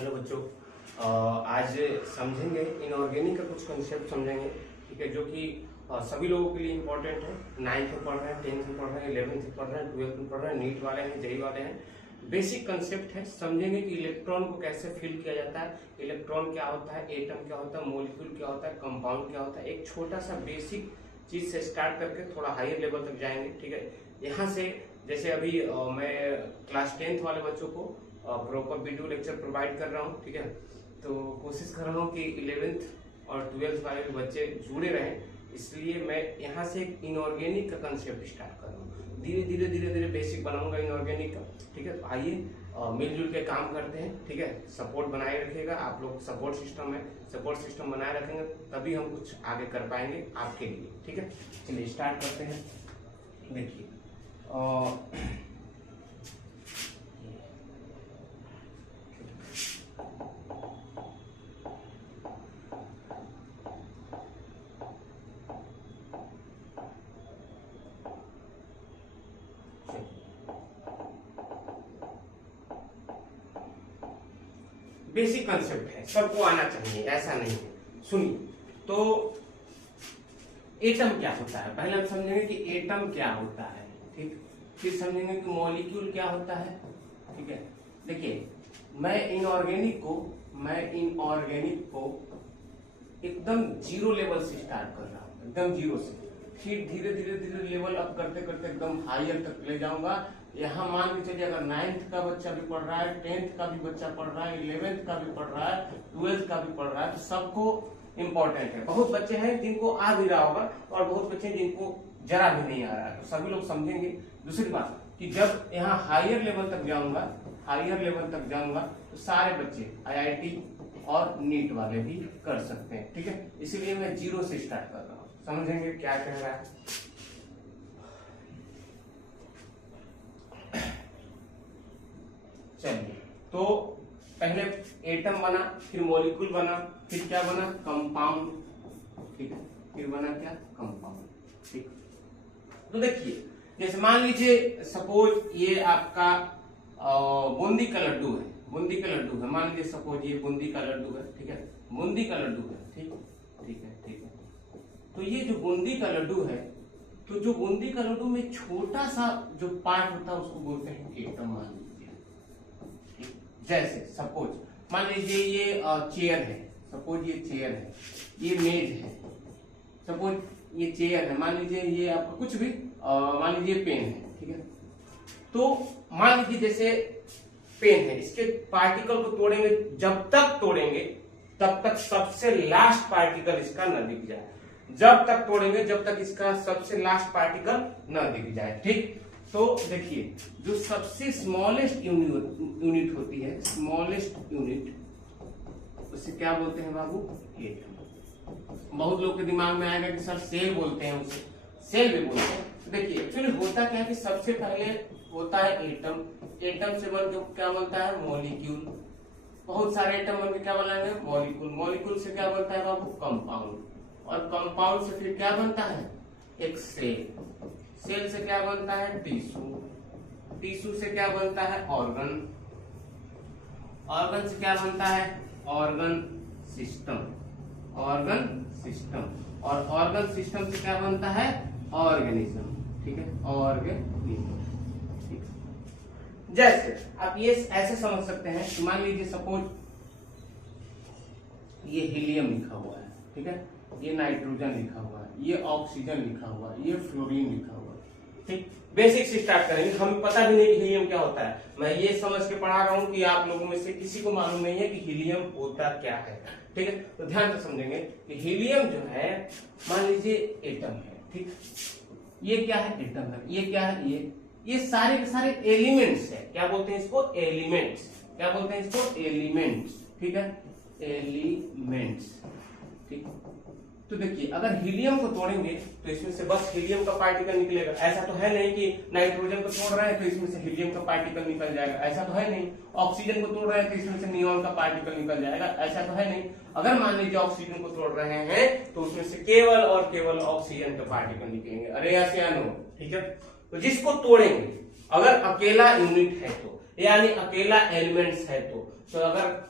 Hello बच्चों, आज समझेंगे इनऑर्गेनिक का कुछ कंसेप्ट समझेंगे। ठीक है, जो कि सभी लोगों के लिए इम्पोर्टेंट है। 9th में पढ़ रहे हैं, 10th में पढ़ रहे हैं, 11th में पढ़ रहे हैं, 12th में पढ़ रहे हैं, नीट वाले हैं, जेई वाले हैं। बेसिक कंसेप्ट है, समझेंगे कि इलेक्ट्रॉन को कैसे फिल किया जाता है, इलेक्ट्रॉन क्या होता है, एटम क्या होता है, मॉलिक्यूल क्या होता है, कंपाउंड क्या होता है। एक छोटा सा बेसिक चीज से स्टार्ट करके थोड़ा हायर लेवल तक जाएंगे। ठीक है, यहाँ से जैसे अभी मैं क्लास 10th वाले बच्चों को प्रॉपर वीडियो लेक्चर प्रोवाइड कर रहा हूँ। ठीक है, तो कोशिश कर रहा हूँ कि 11th और 12th वाले भी बच्चे जुड़े रहें, इसलिए मैं यहाँ से एक इनऑर्गेनिक का कंसेप्ट स्टार्ट कर रहा हूँ। धीरे धीरे बेसिक बनाऊंगा इनऑर्गेनिक का। ठीक है, तो आइए मिलजुल के काम करते हैं। ठीक है, सपोर्ट बनाए रखिएगा, आप लोग सपोर्ट सिस्टम है, सपोर्ट सिस्टम बनाए रखेंगे तभी हम कुछ आगे कर पाएंगे आपके लिए। ठीक है, चलिए स्टार्ट करते हैं। देखिए बेसिक कंसेप्ट है, सबको आना चाहिए, ऐसा नहीं है। सुनिए, तो एटम क्या होता है, पहले हम समझेंगे कि एटम क्या होता है। ठीक, फिर समझेंगे कि मॉलिक्यूल क्या होता है। ठीक है, देखिए मैं इनऑर्गेनिक को एकदम जीरो लेवल से स्टार्ट कर रहा हूँ, एकदम जीरो से, फिर धीरे धीरे लेवल अप करते करते एकदम हायर तक ले जाऊंगा। यहाँ मान के चलिए, अगर 9th का बच्चा भी पढ़ रहा है, 10th का भी बच्चा पढ़ रहा है, 11th का भी पढ़ रहा है, 12th का भी पढ़ रहा है, तो सबको इम्पोर्टेंट है। बहुत बच्चे हैं जिनको आ भी रहा होगा और बहुत बच्चे जिनको जरा भी नहीं आ रहा है, तो सभी लोग समझेंगे। दूसरी बात कि जब यहाँ हायर लेवल तक जाऊंगा तो सारे बच्चे IIT और नीट वाले भी कर सकते हैं। ठीक है, इसीलिए मैं जीरो से स्टार्ट कर रहा हूँ। समझेंगे क्या कह रहा है। चलिए, तो पहले एटम बना, फिर मॉलिक्यूल बना, फिर क्या बना, कंपाउंड। ठीक है, फिर बना क्या, कंपाउंड। ठीक, तो देखिए जैसे मान लीजिए सपोज ये आपका बूंदी का लड्डू है, मान लीजिए सपोज ये बूंदी का लड्डू है। ठीक है, बूंदी का लड्डू है। ठीक है, तो ये जो बूंदी का लड्डू है, तो जो बूंदी का लड्डू में छोटा सा जो पार्ट होता है उसको बोलते हैं एटम। मान लीजिए, जैसे सपोज मान लीजिए ये चेयर है, ये मेज है, सपोज ये चेयर है, मान लीजिए ये आपका कुछ भी मान लीजिए पेन है। ठीक है, तो मान लीजिए जैसे पेन है, इसके पार्टिकल को तोड़ेंगे, जब तक तोड़ेंगे तब तक सबसे लास्ट पार्टिकल इसका न दिख जाए, जब तक तोड़ेंगे जब तक इसका सबसे लास्ट पार्टिकल न दिख जाए। ठीक, तो देखिए जो सबसे स्मॉलेस्ट यूनिट होती है, स्मॉलेस्ट यूनिट, उसे क्या बोलते हैं बाबू, एटम। बहुत लोग के दिमाग में आएगा कि सर सेल बोलते हैं, उसे सेल भी बोलते हैं। देखिए एक्चुअली होता क्या है कि सबसे पहले होता है एटम, एटम से बन के क्या बनता है, मॉलिक्यूल। बहुत सारे एटम बन के क्या बनाएंगे, मॉलिक्यूल। मॉलिक्यूल से क्या बनता है बाबू, कंपाउंड। और कंपाउंड से फिर क्या बनता है, एक सेल। सेल से क्या बनता है, टिश्यू। टिश्यू से क्या बनता है, ऑर्गन। ऑर्गन से क्या बनता है, ऑर्गन सिस्टम। और ऑर्गन सिस्टम से क्या बनता है, ऑर्गेनिज्म। ठीक है, ऑर्गेनिज्म। ठीक, जैसे आप ये ऐसे समझ सकते हैं कि मान लीजिए सपोज ये हीलियम लिखा हुआ है। ठीक है, ये नाइट्रोजन लिखा हुआ है, ये ऑक्सीजन लिखा हुआ है, ये फ्लोरीन लिखा हुआ है। ठीक, बेसिक से स्टार्ट करेंगे। हमें पता भी नहीं कि हीलियम क्या होता है, मैं ये समझ के पढ़ा रहा हूँ कि आप लोगों में से किसी को मालूम नहीं है कि हीलियम होता क्या है। ठीक है, तो ध्यान से समझेंगे कि हीलियम जो है, मान लीजिए एटम है। ठीक, ये क्या है, एटम है। ये क्या है, ये सारे के सारे एलिमेंट्स है। क्या बोलते हैं इसको, एलिमेंट्स। क्या बोलते हैं इसको, एलिमेंट्स। ठीक है, एलिमेंट्स। ठीक, तो देखिए अगर हीलियम को तोड़ेंगे तो इसमें से बस हीलियम का पार्टिकल निकलेगा। ऐसा तो है नहीं कि नाइट्रोजन को तोड़ रहे हैं तो इसमें से हीलियम का पार्टिकल निकल जाएगा, ऐसा तो है नहीं। ऑक्सीजन को तोड़ रहे हैं तो इसमें से नियॉन का पार्टिकल निकल जाएगा, ऐसा तो है नहीं। अगर मान लीजिए ऑक्सीजन को तोड़ रहे हैं तो उसमें से केवल और केवल ऑक्सीजन के पार्टिकल निकलेंगे। अरे ऐसे नो। ठीक है, तो जिसको तोड़ेंगे, अगर अकेला यूनिट है तो यानी अकेला एलिमेंट्स है तो अगर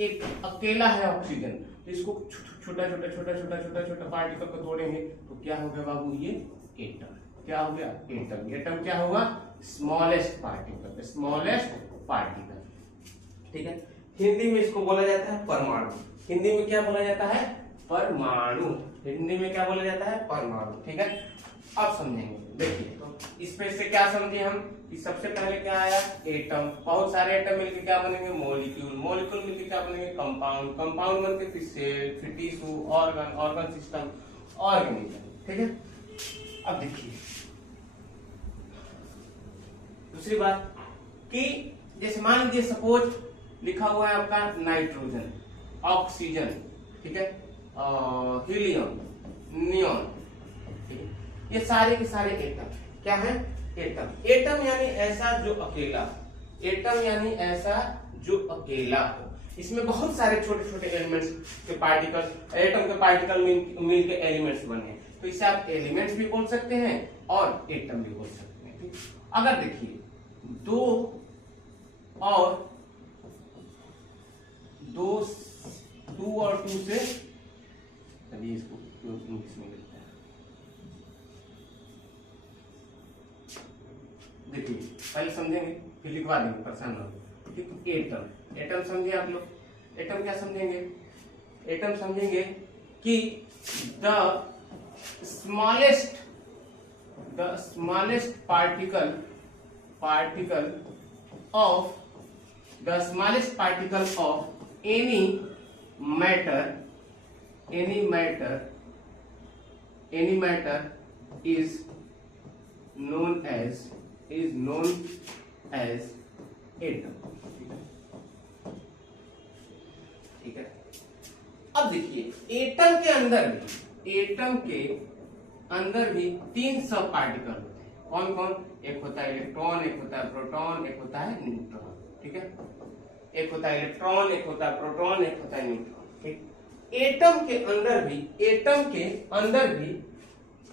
एक अकेला है ऑक्सीजन तो इसको छोटा छोटा छोटा छोटा छोटा छोटा पार्टिकल को तोड़ेंगे तो क्या हो गया बाबू, ये एटम। क्या हो गया, एटम। एटम क्या होगा, स्मॉलेस्ट पार्टिकल, स्मॉलेस्ट पार्टिकल। ठीक है, हिंदी में इसको बोला जाता है परमाणु। हिंदी में क्या बोला जाता है, परमाणु। हिंदी में क्या बोला जाता है, परमाणु। ठीक है, अब समझेंगे। देखिए तो इस पे से क्या समझे हम कि सबसे पहले क्या आया, एटम। बहुत सारे एटम मिलकर क्या बनेंगे, मॉलिक्यूल। मॉलिक्यूल मिलकर क्या बनेंगे, कंपाउंड। कंपाउंड बनके फिर सेल, फिर tissue, organ, organ system, organism. ठीक है, अब देखिए दूसरी बात कि जैसे मान लीजिए सपोज लिखा हुआ है आपका नाइट्रोजन, ऑक्सीजन, ठीक है, हीलियम, नियोन, ठीक है, ये सारे के सारे एटम क्या है, एटम। एटम यानी ऐसा जो अकेला, एटम यानी ऐसा जो अकेला हो। इसमें बहुत सारे छोटे छोटे एलिमेंट्स के पार्टिकल, एटम के पार्टिकल मिल के एलिमेंट्स बने हैं, तो इसे आप एलिमेंट्स भी बोल सकते हैं और एटम भी बोल सकते हैं। ठीक, अगर देखिए दो और टू से, चलिए इसको इंग्लिश में लिखते हैं। देखिए पहले समझेंगे फिर लिखवा देंगे, परेशान हो। ठीक, एटम। एटम समझे आप लोग, एटम क्या समझेंगे, एटम समझेंगे कि the smallest particle of any matter is known as atom। ठीक है, अब देखिए एटम के अंदर भी 3 सब पार्टिकल होते हैं। कौन कौन, एक होता है इलेक्ट्रॉन, एक होता है प्रोटॉन, एक होता है न्यूट्रॉन। ठीक है, एक होता है इलेक्ट्रॉन, एक होता है प्रोटॉन, एक होता है न्यूट्रॉन। ठीक, एटम के अंदर भी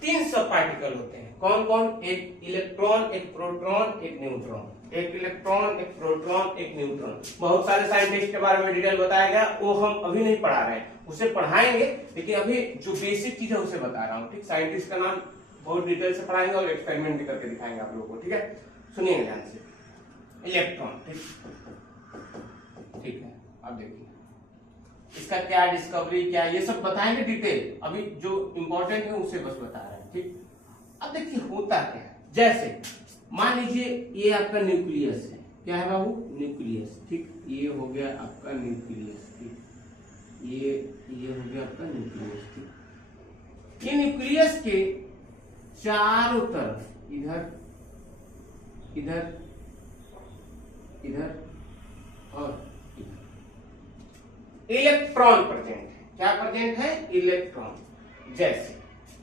3 सब पार्टिकल होते हैं। कौन कौन, एक इलेक्ट्रॉन, एक प्रोटॉन, एक न्यूट्रॉन। एक इलेक्ट्रॉन, एक प्रोटॉन, एक न्यूट्रॉन। बहुत सारे साइंटिस्ट के बारे में डिटेल बताया गया, वो हम अभी नहीं पढ़ा रहे हैं, उसे पढ़ाएंगे, लेकिन अभी जो बेसिक चीज है उसे बता रहा हूँ। ठीक, साइंटिस्ट का नाम बहुत डिटेल से पढ़ाएंगे और एक्सपेरिमेंट भी करके दिखाएंगे आप लोगों को। ठीक है, सुनिएगा ध्यान से। इलेक्ट्रॉन, ठीक है, अब देखिए इसका क्या डिस्कवरी, क्या ये सब बताएंगे डिटेल, अभी जो इंपॉर्टेंट है उसे बस बता रहे हैं। ठीक, अब देखिए होता क्या है, जैसे मान लीजिए ये आपका न्यूक्लियस है। क्या है बाबू, न्यूक्लियस। ठीक, ये हो गया आपका न्यूक्लियस। ठीक, ये हो गया आपका न्यूक्लियस। ठीक, ये न्यूक्लियस के चारों तरफ इधर इधर इधर और इलेक्ट्रॉन प्रेजेंट है। क्या प्रेजेंट है, इलेक्ट्रॉन। जैसे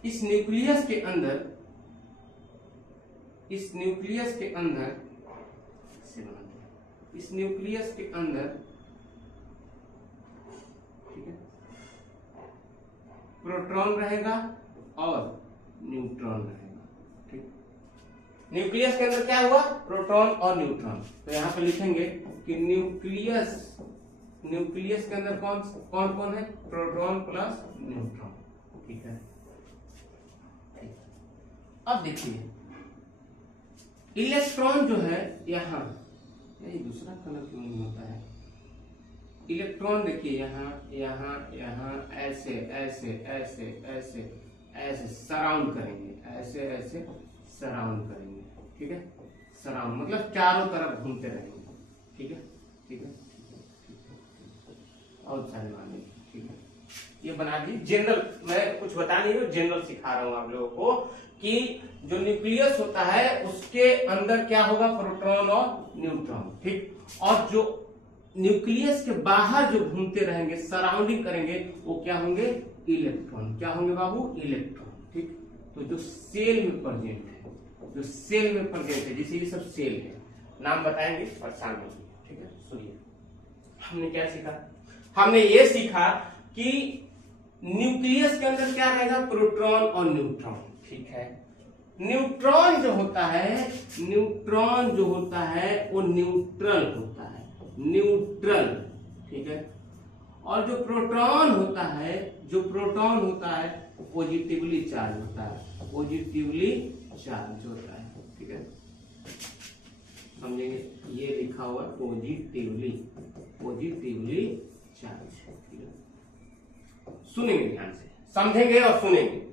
इस न्यूक्लियस के अंदर इस न्यूक्लियस के अंदर ठीक है, प्रोटॉन रहेगा और न्यूट्रॉन रहेगा। ठीक, न्यूक्लियस के अंदर क्या हुआ, प्रोटॉन और न्यूट्रॉन। तो यहां पे लिखेंगे कि न्यूक्लियस के अंदर कौन है, प्रोटॉन प्लस न्यूट्रॉन। ठीक है, अब देखिए इलेक्ट्रॉन जो है यहाँ, यही दूसरा कलर क्यों नहीं होता है, इलेक्ट्रॉन देखिए यहाँ ऐसे ऐसे ऐसे ऐसे ऐसे सराउंड करेंगे, ऐसे सराउंड करेंगे। ठीक है, सराउंड मतलब चारों तरफ घूमते रहेंगे। ठीक है, और सारे माने। ठीक है, ये बना दी जनरल, मैं कुछ बता नहीं हूँ, जनरल सिखा रहा हूँ आप लोगों को कि जो न्यूक्लियस होता है उसके अंदर क्या होगा, प्रोटॉन और न्यूट्रॉन। ठीक, और जो न्यूक्लियस के बाहर जो घूमते रहेंगे, सराउंडिंग करेंगे, वो क्या होंगे, इलेक्ट्रॉन। क्या होंगे बाबू, इलेक्ट्रॉन। ठीक, तो जो सेल में प्रेजेंट है, जैसे ये सब सेल है, नाम बताएंगे परेशान नहीं। ठीक है, सुनिए हमने क्या सीखा, हमने ये सीखा कि न्यूक्लियस के अंदर क्या रहेगा, प्रोटॉन और न्यूट्रॉन। ठीक है, न्यूट्रॉन जो होता है, न्यूट्रॉन जो होता है वो न्यूट्रल होता है, न्यूट्रल, ठीक है। और जो प्रोटॉन होता है, जो प्रोटॉन होता है पॉजिटिवली चार्ज होता है, पॉजिटिवली चार्ज होता है, ठीक है। समझेंगे, ये लिखा हुआ पॉजिटिवली, पॉजिटिवली चार्ज, ठीक है। सुनेंगे ध्यान से, समझेंगे और सुनेंगे।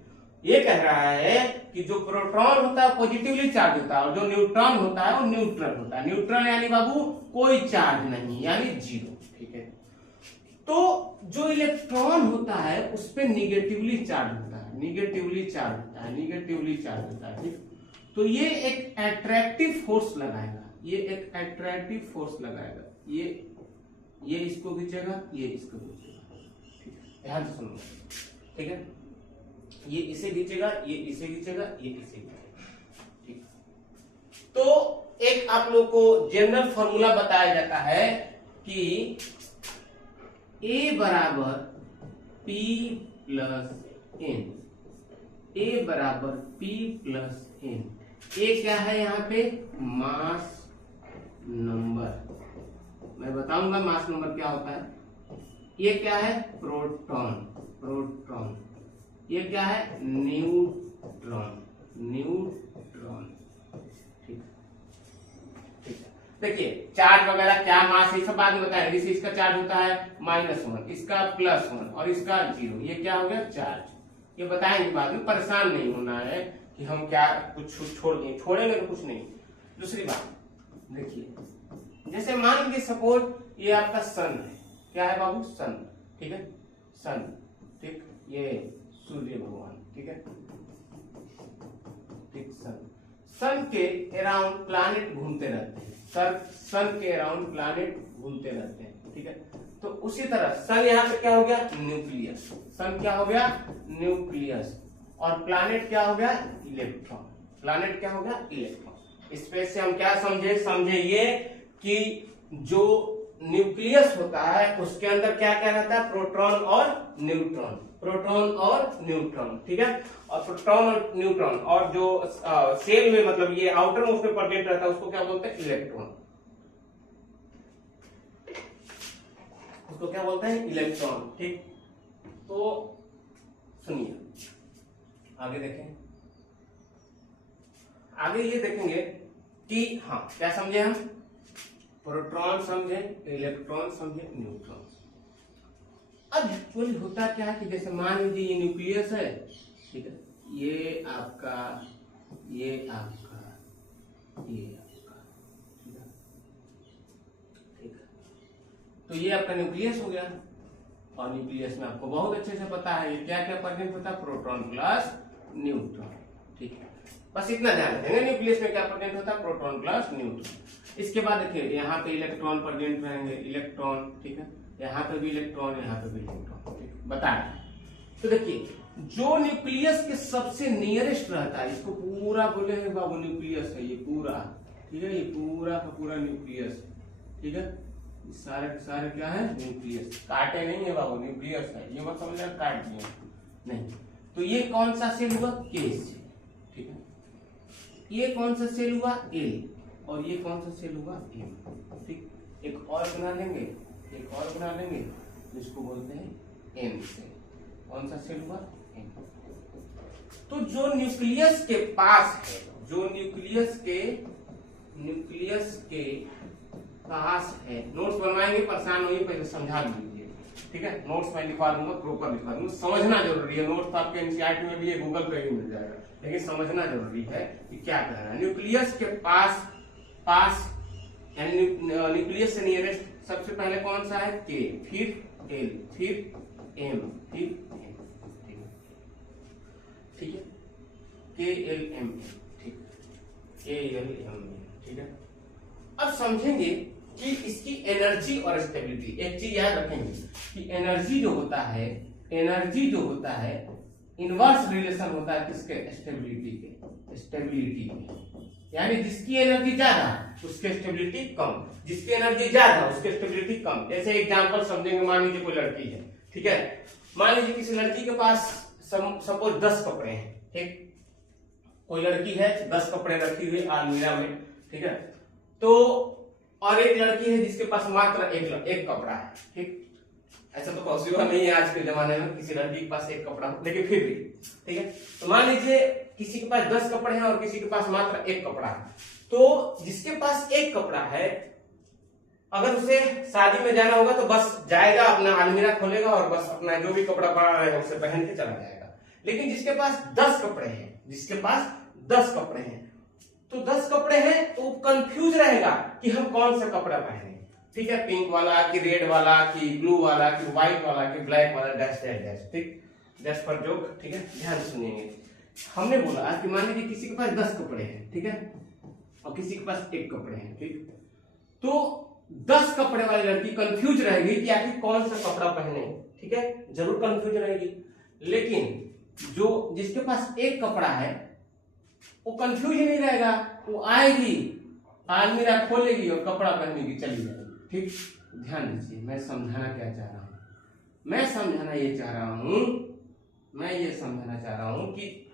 ये कह रहा है कि जो प्रोटॉन होता है पॉजिटिवली चार्ज होता है और जो न्यूट्रॉन होता है वो न्यूट्रल होता है। न्यूट्रल यानी बाबू कोई चार्ज नहीं, यानी जीरो, ठीक है। तो जो इलेक्ट्रॉन होता है उस पर निगेटिवली चार्ज होता है, निगेटिवली चार्ज होता है, निगेटिवली चार्ज होता है, ठीक। तो ये एक अट्रैक्टिव फोर्स लगाएगा, ये एक अट्रैक्टिव फोर्स लगाएगा, ये इसको खींचेगा, ये इसको खींचेगा, ठीक है। ध्यान से सुनो, ठीक है। ये इसे खींचेगा, ये इसे खींचेगा, ये इसे खींचेगा, ठीक। तो एक आप लोग को जनरल फॉर्मूला बताया जाता है कि A बराबर P प्लस एन, A बराबर P प्लस एन। ए क्या है यहाँ पे? मास नंबर, मैं बताऊंगा मास नंबर क्या होता है। ये क्या है? Proton, proton. ये क्या है? न्यूट्रॉन, न्यूट्रॉन, ठीक है। देखिए चार्ज वगैरह क्या मास है सब बाद में बताएं। जैसे इसका चार्ज होता है -1, इसका +1 और इसका 0, ये क्या हो गया? चार्ज। ये बताएंगे बाद में, परेशान नहीं होना है कि हम क्या कुछ छोड़ेंगे तो कुछ नहीं। दूसरी बात देखिए, जैसे मान लीजिए सपोज ये आपका सन है, क्या है बाबू? सन, ठीक है, सन, ठीक। ये सूर्य भगवान, ठीक है, ठीक। सन के अराउंड प्लैनेट घूमते रहते हैं, सन के अराउंड प्लैनेट घूमते रहते हैं, ठीक है। तो उसी तरह सन यहाँ पे क्या हो गया? न्यूक्लियस। सन क्या हो गया? न्यूक्लियस। और प्लैनेट क्या हो गया? इलेक्ट्रॉन। प्लैनेट क्या हो गया? इलेक्ट्रॉन। स्पेस से हम क्या समझे ये कि जो न्यूक्लियस होता है उसके अंदर क्या क्या रहता है? प्रोटॉन और न्यूट्रॉन, प्रोटॉन और न्यूट्रॉन, ठीक है। और प्रोटॉन और न्यूट्रॉन, और जो सेल में मतलब ये आउटर मोस्ट में प्रेजेंट रहता है उसको क्या बोलते हैं? इलेक्ट्रॉन। उसको क्या बोलते हैं? इलेक्ट्रॉन, ठीक। तो सुनिए, आगे देखें। आगे ये देखेंगे कि हाँ क्या समझे हम? प्रोटॉन समझे, इलेक्ट्रॉन समझे, न्यूट्रॉन। अब एक्चुअली होता क्या है कि जैसे मान लीजिए ये न्यूक्लियस है, ठीक है, ये आपका, ये आपका, ये आपका, ठीक है, ठीक है। तो ये आपका न्यूक्लियस हो गया। और न्यूक्लियस में आपको बहुत अच्छे से पता है ये क्या क्या प्रेजेंट होता है? प्रोटॉन प्लस न्यूट्रॉन, ठीक है। बस इतना ध्यान रखेंगे, न्यूक्लियस में क्या प्रेजेंट होता है? Proton plus neutron. इसके बाद देखिए यहाँ पे इलेक्ट्रॉन प्रेजेंट रहेंगे, इलेक्ट्रॉन, ठीक है, यहाँ पे भी इलेक्ट्रॉन, यहाँ पे भी इलेक्ट्रॉन, ठीक, बताया। तो देखिए जो न्यूक्लियस के सबसे नियरेस्ट रहता है, इसको पूरा बोले हैं बाबू न्यूक्लियस है ये पूरा, ठीक है, ये पूरा का पूरा न्यूक्लियस, ठीक है। सारे के सारे क्या है? न्यूक्लियस। काटे नहीं है बाबू, न्यूक्लियस है, ये मत समझना काट दिया नहीं। तो ये कौन सा सेल हुआ? के सेल, ठीक है। ये कौन सा सेल हुआ? एल। और ये कौन सा सेल हुआ? एम, ठीक। एक और बना लेंगे, एक और बना लेंगे, जिसको बोलते हैं एम सेल। कौन सा सेल हुआ? एम। तो जो न्यूक्लियस के पास है, जो न्यूक्लियस के पास है, नोट्स बनवाएंगे, परेशान होइए, पहले समझा दीजिए, ठीक है। नोट्स मैं लिखवा दूंगा, प्रॉपर लिखवा दूंगा, समझना जरूरी है। नोट्स आपके एनसीईआरटी में भी है, गूगल पे भी मिल जाएगा, लेकिन समझना जरूरी है कि क्या कह रहा है। न्यूक्लियस के पास न्यूक्लियस से नियरेस्ट सबसे पहले कौन सा है? के, फिर एल, फिर एम, फिर एम, ठीक है, के एल एम, ठीक, के एल एम, ठीक है। अब समझेंगे कि इसकी एनर्जी और स्टेबिलिटी। एक चीज याद रखेंगे कि एनर्जी जो होता है, एनर्जी जो होता है इनवर्स रिलेशन होता है किसके? स्टेबिलिटी के, स्टेबिलिटी के। यानी जिसकी एनर्जी ज्यादा उसके स्टेबिलिटी कम, जिसकी एनर्जी ज्यादा उसके स्टेबिलिटी कम। जैसे एग्जांपल समझेंगे, मान लीजिए कोई लड़की है, ठीक है, मान लीजिए किसी लड़की के पास सपोज 10 कपड़े हैं, ठीक, कोई लड़की है 10 कपड़े रखी हुई अलमीरा में, ठीक है, तो और एक लड़की है जिसके पास मात्र एक कपड़ा है, ठीक। ऐसा तो पॉसिबल नहीं है आज के जमाने में किसी लड़की के पास एक कपड़ा हो, लेकिन फिर भी ठीक है। तो मान लीजिए किसी के पास 10 कपड़े हैं और किसी के पास मात्र एक कपड़ा है। तो जिसके पास एक कपड़ा है, अगर उसे शादी में जाना होगा तो बस जाएगा, अपना अलमीरा खोलेगा और बस अपना जो भी कपड़ा पड़ा रहेगा उसे पहन के चला जाएगा। लेकिन जिसके पास 10 कपड़े हैं, जिसके पास 10 कपड़े हैं, तो 10 कपड़े हैं तो कंफ्यूज रहेगा कि हम कौन सा कपड़ा पहने, ठीक है, पिंक वाला कि रेड वाला कि ब्लू वाला कि व्हाइट वाला कि ब्लैक वाला, डैश डैश डैश, ठीक, डैश पर जोक, ठीक है, ध्यान से सुनिएंगे। हमने बोला कि मान लीजिए किसी के पास 10 कपड़े हैं, ठीक है, और किसी के पास एक कपड़े हैं, ठीक, तो 10 कपड़े वाली लड़की कंफ्यूज रहेगी कि आखिर कौन सा कपड़ा पहने, ठीक है, जरूर कंफ्यूज रहेगी। लेकिन जो जिसके पास एक कपड़ा है वो कंफ्यूज नहीं रहेगा, वो आएगी, अलमीरा खोलेगी और कपड़ा पहनेगी, चली जाएगी, ठीक। ध्यान दीजिए, मैं समझाना क्या चाह रहा हूं, मैं समझाना ये चाह रहा हूं कि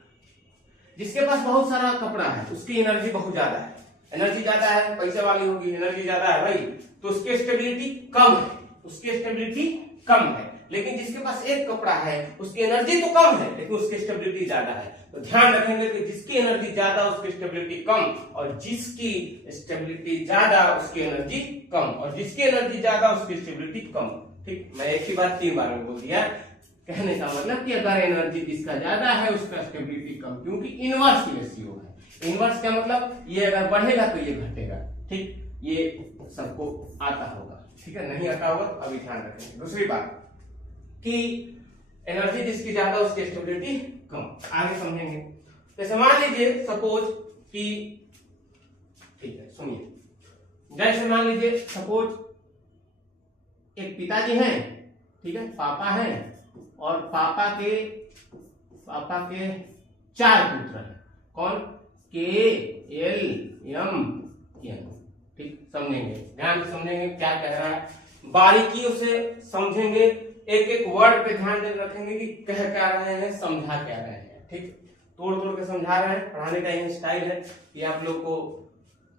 जिसके पास बहुत सारा कपड़ा है उसकी एनर्जी बहुत ज्यादा है, एनर्जी ज्यादा है, पैसे वाली होगी, एनर्जी ज्यादा है भाई, तो उसकी स्टेबिलिटी कम है, उसकी स्टेबिलिटी कम है। लेकिन जिसके पास एक कपड़ा है उसकी एनर्जी तो कम है लेकिन उसकी स्टेबिलिटी ज्यादा है। तो ध्यान रखेंगे कि जिसकी एनर्जी ज्यादा उसकी स्टेबिलिटी कम, और जिसकी स्टेबिलिटी ज्यादा उसकी एनर्जी कम, और जिसकी एनर्जी ज्यादा उसकी स्टेबिलिटी कम, ठीक। मैं एक ही बात 3 बार में बोल दिया। कहने का मतलब कि अगर एनर्जी जिसका ज्यादा है उसका स्टेबिलिटी कम, क्योंकि इनवर्स रेशियो है। इनवर्स क्या मतलब, ये अगर बढ़ेगा तो ये घटेगा, ठीक, ये सबको आता होगा, ठीक है, नहीं आता होगा तो अभी ध्यान रखेंगे। दूसरी बात कि एनर्जी जिसकी ज्यादा उसकी स्टेबिलिटी कम, आगे समझेंगे। जैसे मान लीजिए सपोज कि, ठीक है सुनिए, जैसे मान लीजिए सपोज एक पिताजी हैं, ठीक है, पापा हैं, और पापा के 4 पुत्र हैं। कौन? KLMN, ठीक, समझेंगे, ध्यान से समझेंगे क्या कह रहा है, बारीकियों से समझेंगे, एक एक वर्ड पे ध्यान रखेंगे कि कह क्या रहे हैं, समझा क्या रहे हैं, ठीक, तोड़ तोड़ के समझा रहे हैं। पढ़ाने का यही स्टाइल है कि आप लोग को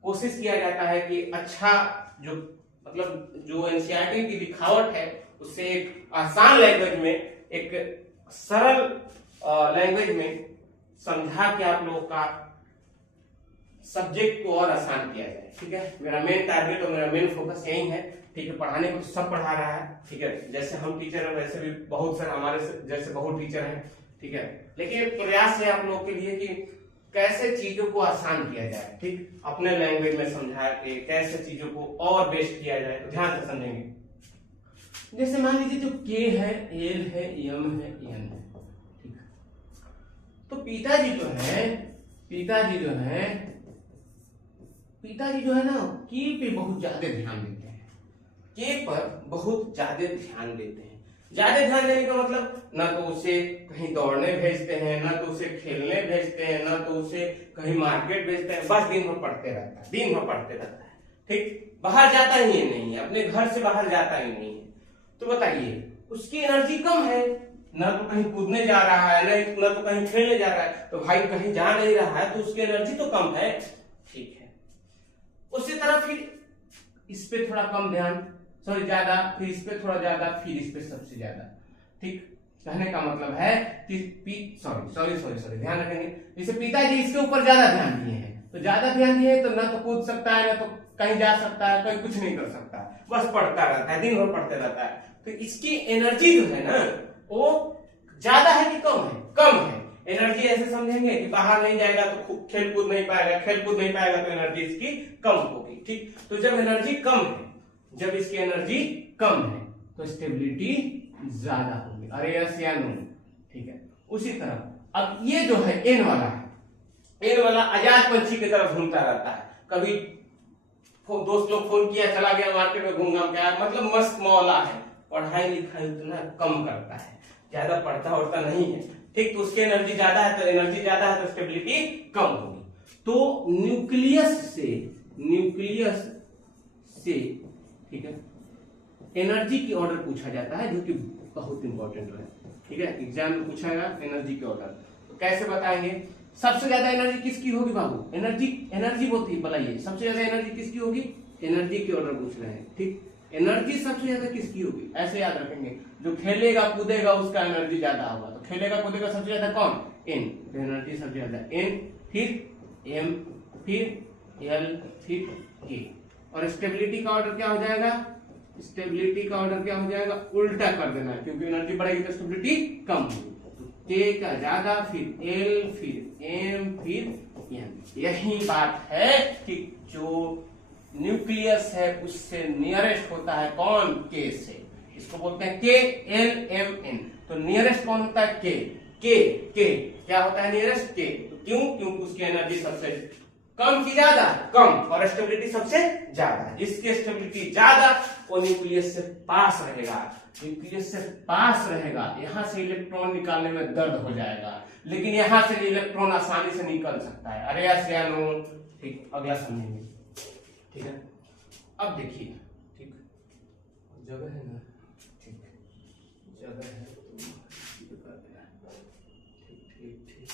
कोशिश किया जाता है कि अच्छा जो मतलब जो एनसीईआरटी की लिखावट है उससे एक आसान लैंग्वेज में, एक सरल लैंग्वेज में समझा के आप लोगों का सब्जेक्ट को और आसान किया जाए, ठीक है। मेरा मेन टारगेट और मेरा मेन फोकस यही है, ठीक है। पढ़ाने को सब पढ़ा रहा है, ठीक है, जैसे हम टीचर हैं वैसे भी बहुत सारे हमारे जैसे बहुत टीचर हैं, ठीक है, लेकिन प्रयास है आप लोगों के लिए कि कैसे चीजों को आसान किया जाए, ठीक, अपने लैंग्वेज में समझा के कैसे चीजों को और बेस्ट किया जाए। तो ध्यान से समझेंगे। जैसे मान लीजिए जो K है, L है, M है, N है, ठीक, तो पिताजी जो है ना के पे बहुत ज्यादा ध्यान देते हैं, के पर बहुत ज्यादा ध्यान देते हैं। ज्यादा ध्यान देने का मतलब ना तो उसे कहीं दौड़ने भेजते हैं, ना तो उसे खेलने भेजते हैं, ना तो उसे कहीं मार्केट भेजते हैं, बस दिन भर पढ़ते रहता है, ठीक, बाहर जाता ही नहीं है, अपने घर से बाहर जाता ही नहीं है। तो बताइए उसकी एनर्जी कम है, ना तो कहीं कूदने जा रहा है, ना तो कहीं खेलने जा रहा है, तो भाई कहीं जा नहीं रहा है तो उसकी एनर्जी तो कम है, ठीक है। उसी तरह फिर इस पे थोड़ा कम ध्यान, सॉरी ज्यादा, फिर इस पे थोड़ा ज्यादा, फिर इस पे सबसे ज्यादा, ठीक। कहने का मतलब है कि सॉरी ध्यान रखेंगे। जैसे पिताजी इसके ऊपर ज्यादा ध्यान दिए हैं, तो ज्यादा ध्यान दिए तो ना तो कूद सकता है, ना तो कहीं जा सकता है, कोई कुछ नहीं कर सकता, बस पढ़ता रहता है, दिन भर पढ़ते रहता है। तो इसकी एनर्जी जो है ना वो ज्यादा है कि कम है? कम है। एनर्जी ऐसे समझेंगे कि बाहर नहीं जाएगा तो खेल कूद नहीं पाएगा, तो एनर्जी इसकी कम होगी, ठीक। तो जब एनर्जी कम है, जब इसकी एनर्जी कम है तो स्टेबिलिटी ज्यादा होगी। अरे यस या नो, ठीक है। उसी तरह अब ये जो है एन वाला आजाद पंछी की तरफ घूमता रहता है। कभी दोस्त लोग फोन किया, चला गया मार्केट में घूम घाम के आया, मतलब मस्त मौला है, पढ़ाई लिखाई उतना कम करता है, ज्यादा पढ़ता उड़ता नहीं है, ठीक। तो उसकी एनर्जी ज्यादा है तो स्टेबिलिटी कम होगी। तो न्यूक्लियस से ठीक है एनर्जी की ऑर्डर पूछा जाता है, जो कि बहुत इंपॉर्टेंट है, ठीक है। एग्जाम में पूछा गया एनर्जी की ऑर्डर, तो कैसे बताएंगे सबसे ज्यादा एनर्जी किसकी होगी बाबू? एनर्जी बताइए सबसे ज्यादा एनर्जी किसकी होगी? एनर्जी की ऑर्डर पूछ रहे हैं, ठीक। एनर्जी सबसे ज्यादा किसकी होगी? ऐसे याद रखेंगे, जो खेलेगा कूदेगा उसका एनर्जी ज्यादा होगा। तो खेलेगा कूदेगा सबसे ज्यादा कौन? एन। तो एनर्जी सबसे ज्यादा एन, फिर एम, फिर एल, फिर के। और स्टेबिलिटी का ऑर्डर क्या हो जाएगा? स्टेबिलिटी का ऑर्डर क्या हो जाएगा? उल्टा कर देना है, क्योंकि एनर्जी बढ़ेगी तो स्टेबिलिटी कम होगी। तो के का ज्यादा, फिर एल, फिर एम, फिर एन। यही बात है कि जो न्यूक्लियस है उससे नियरेस्ट होता है कौन? के से। इसको बोलते हैं के एल एम एन। तो नियरेस्ट कौन होता है? के क्या होता है? नियरेस्ट के। तो क्यों? क्योंकि उसकी एनर्जी सबसे कम की ज्यादा, कम, और स्टेबिलिटी सबसे ज्यादा। जिसकी स्टेबिलिटी ज्यादा वो न्यूक्लियस से पास रहेगा। न्यूक्लियस से पास रहेगा, यहां से इलेक्ट्रॉन निकालने में दर्द हो जाएगा, लेकिन यहां से इलेक्ट्रॉन आसानी से निकल सकता है। अरे यस या नो? ठीक, अगला समझेंगे, ठीक है। अब देखिए, ठीक, जगह है ना, ठीक, जगह है तो कर देना, ठीक ठीक ठीक,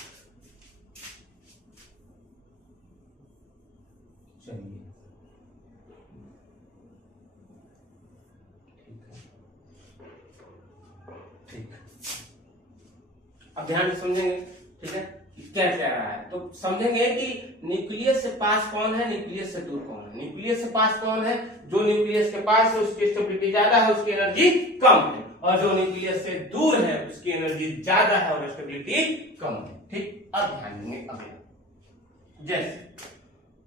चलिए, ठीक है, ठीक। अब ध्यान से समझेंगे, ठीक है, क्या कह रहा है। तो समझेंगे कि न्यूक्लियस से पास कौन है, न्यूक्लियस से दूर कौन है। न्यूक्लियस से पास कौन है? जो न्यूक्लियस के पास है उसकी स्टेबिलिटी ज्यादा है, उसकी एनर्जी कम है। और जो न्यूक्लियस से दूर है उसकी एनर्जी ज्यादा है और स्टेबिलिटी कम है, ठीक। अब ध्यान देंगे अगला, जैसे,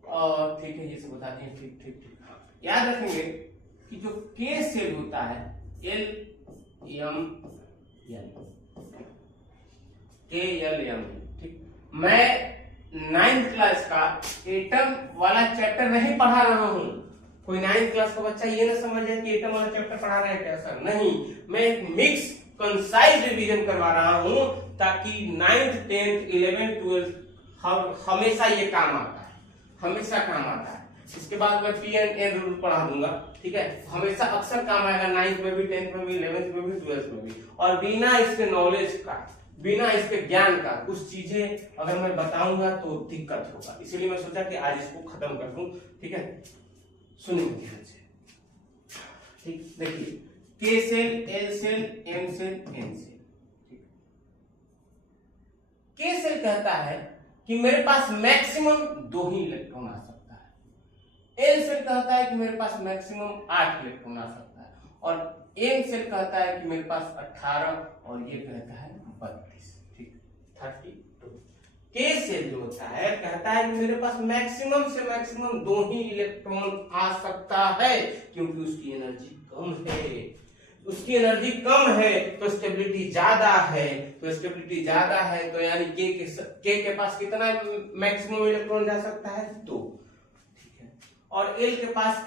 और ठीक है, ये सब बता दिए, ठीक ठीक ठीक। याद रखेंगे कि जो के सेल होता है, एल एम एल, के एल एम, ठीक। मैं 9th क्लास का एटम वाला चैप्टर नहीं पढ़ा रहा हूं। कोई 9th क्लास का बच्चा ये ना समझ जाए कि एटम वाला चैप्टर पढ़ा रहे हैं क्या सर? नहीं, मैं एक मिक्स कंसाइज रिवीजन करवा रहा हूं ताकि 9th 10th 11th 12th हमेशा ये काम आता है, हमेशा काम आता है। इसके बाद मैं पी एंड एन रूल पढ़ा दूंगा, ठीक है। हमेशा अक्सर काम आएगा 9th में भी, 10th में भी, 11th में भी, 12th में भी। और बिना इसके नॉलेज का, बिना इसके ज्ञान का कुछ चीजें अगर मैं बताऊंगा तो दिक्कत होगा, इसीलिए मैं सोचा कि आज इसको खत्म कर दूं, ठीक है। सुनिए ध्यान से, ठीक। देखिए, K cell, L cell, M cell, N cell, ठीक। के सेल कहता है कि मेरे पास मैक्सिमम 2 ही इलेक्ट्रॉन आ सकता है। एल सेल कहता है कि मेरे पास मैक्सिमम 8 इलेक्ट्रॉन आ सकता है। और एम सेल कहता है कि मेरे पास 18, और ये कहता है 32, ठीक, 32। के सेल जो होता है कहता है कि मेरे पास मैक्सिमम से मैक्सिमम 2 ही इलेक्ट्रॉन आ सकता है, क्योंकि उसकी एनर्जी कम है। उसकी एनर्जी कम है तो स्टेबिलिटी ज्यादा है, तो स्टेबिलिटी ज्यादा है तो यानी के के पास कितना मैक्सिमम इलेक्ट्रॉन जा सकता है? 2, ठीक है। और एल के पास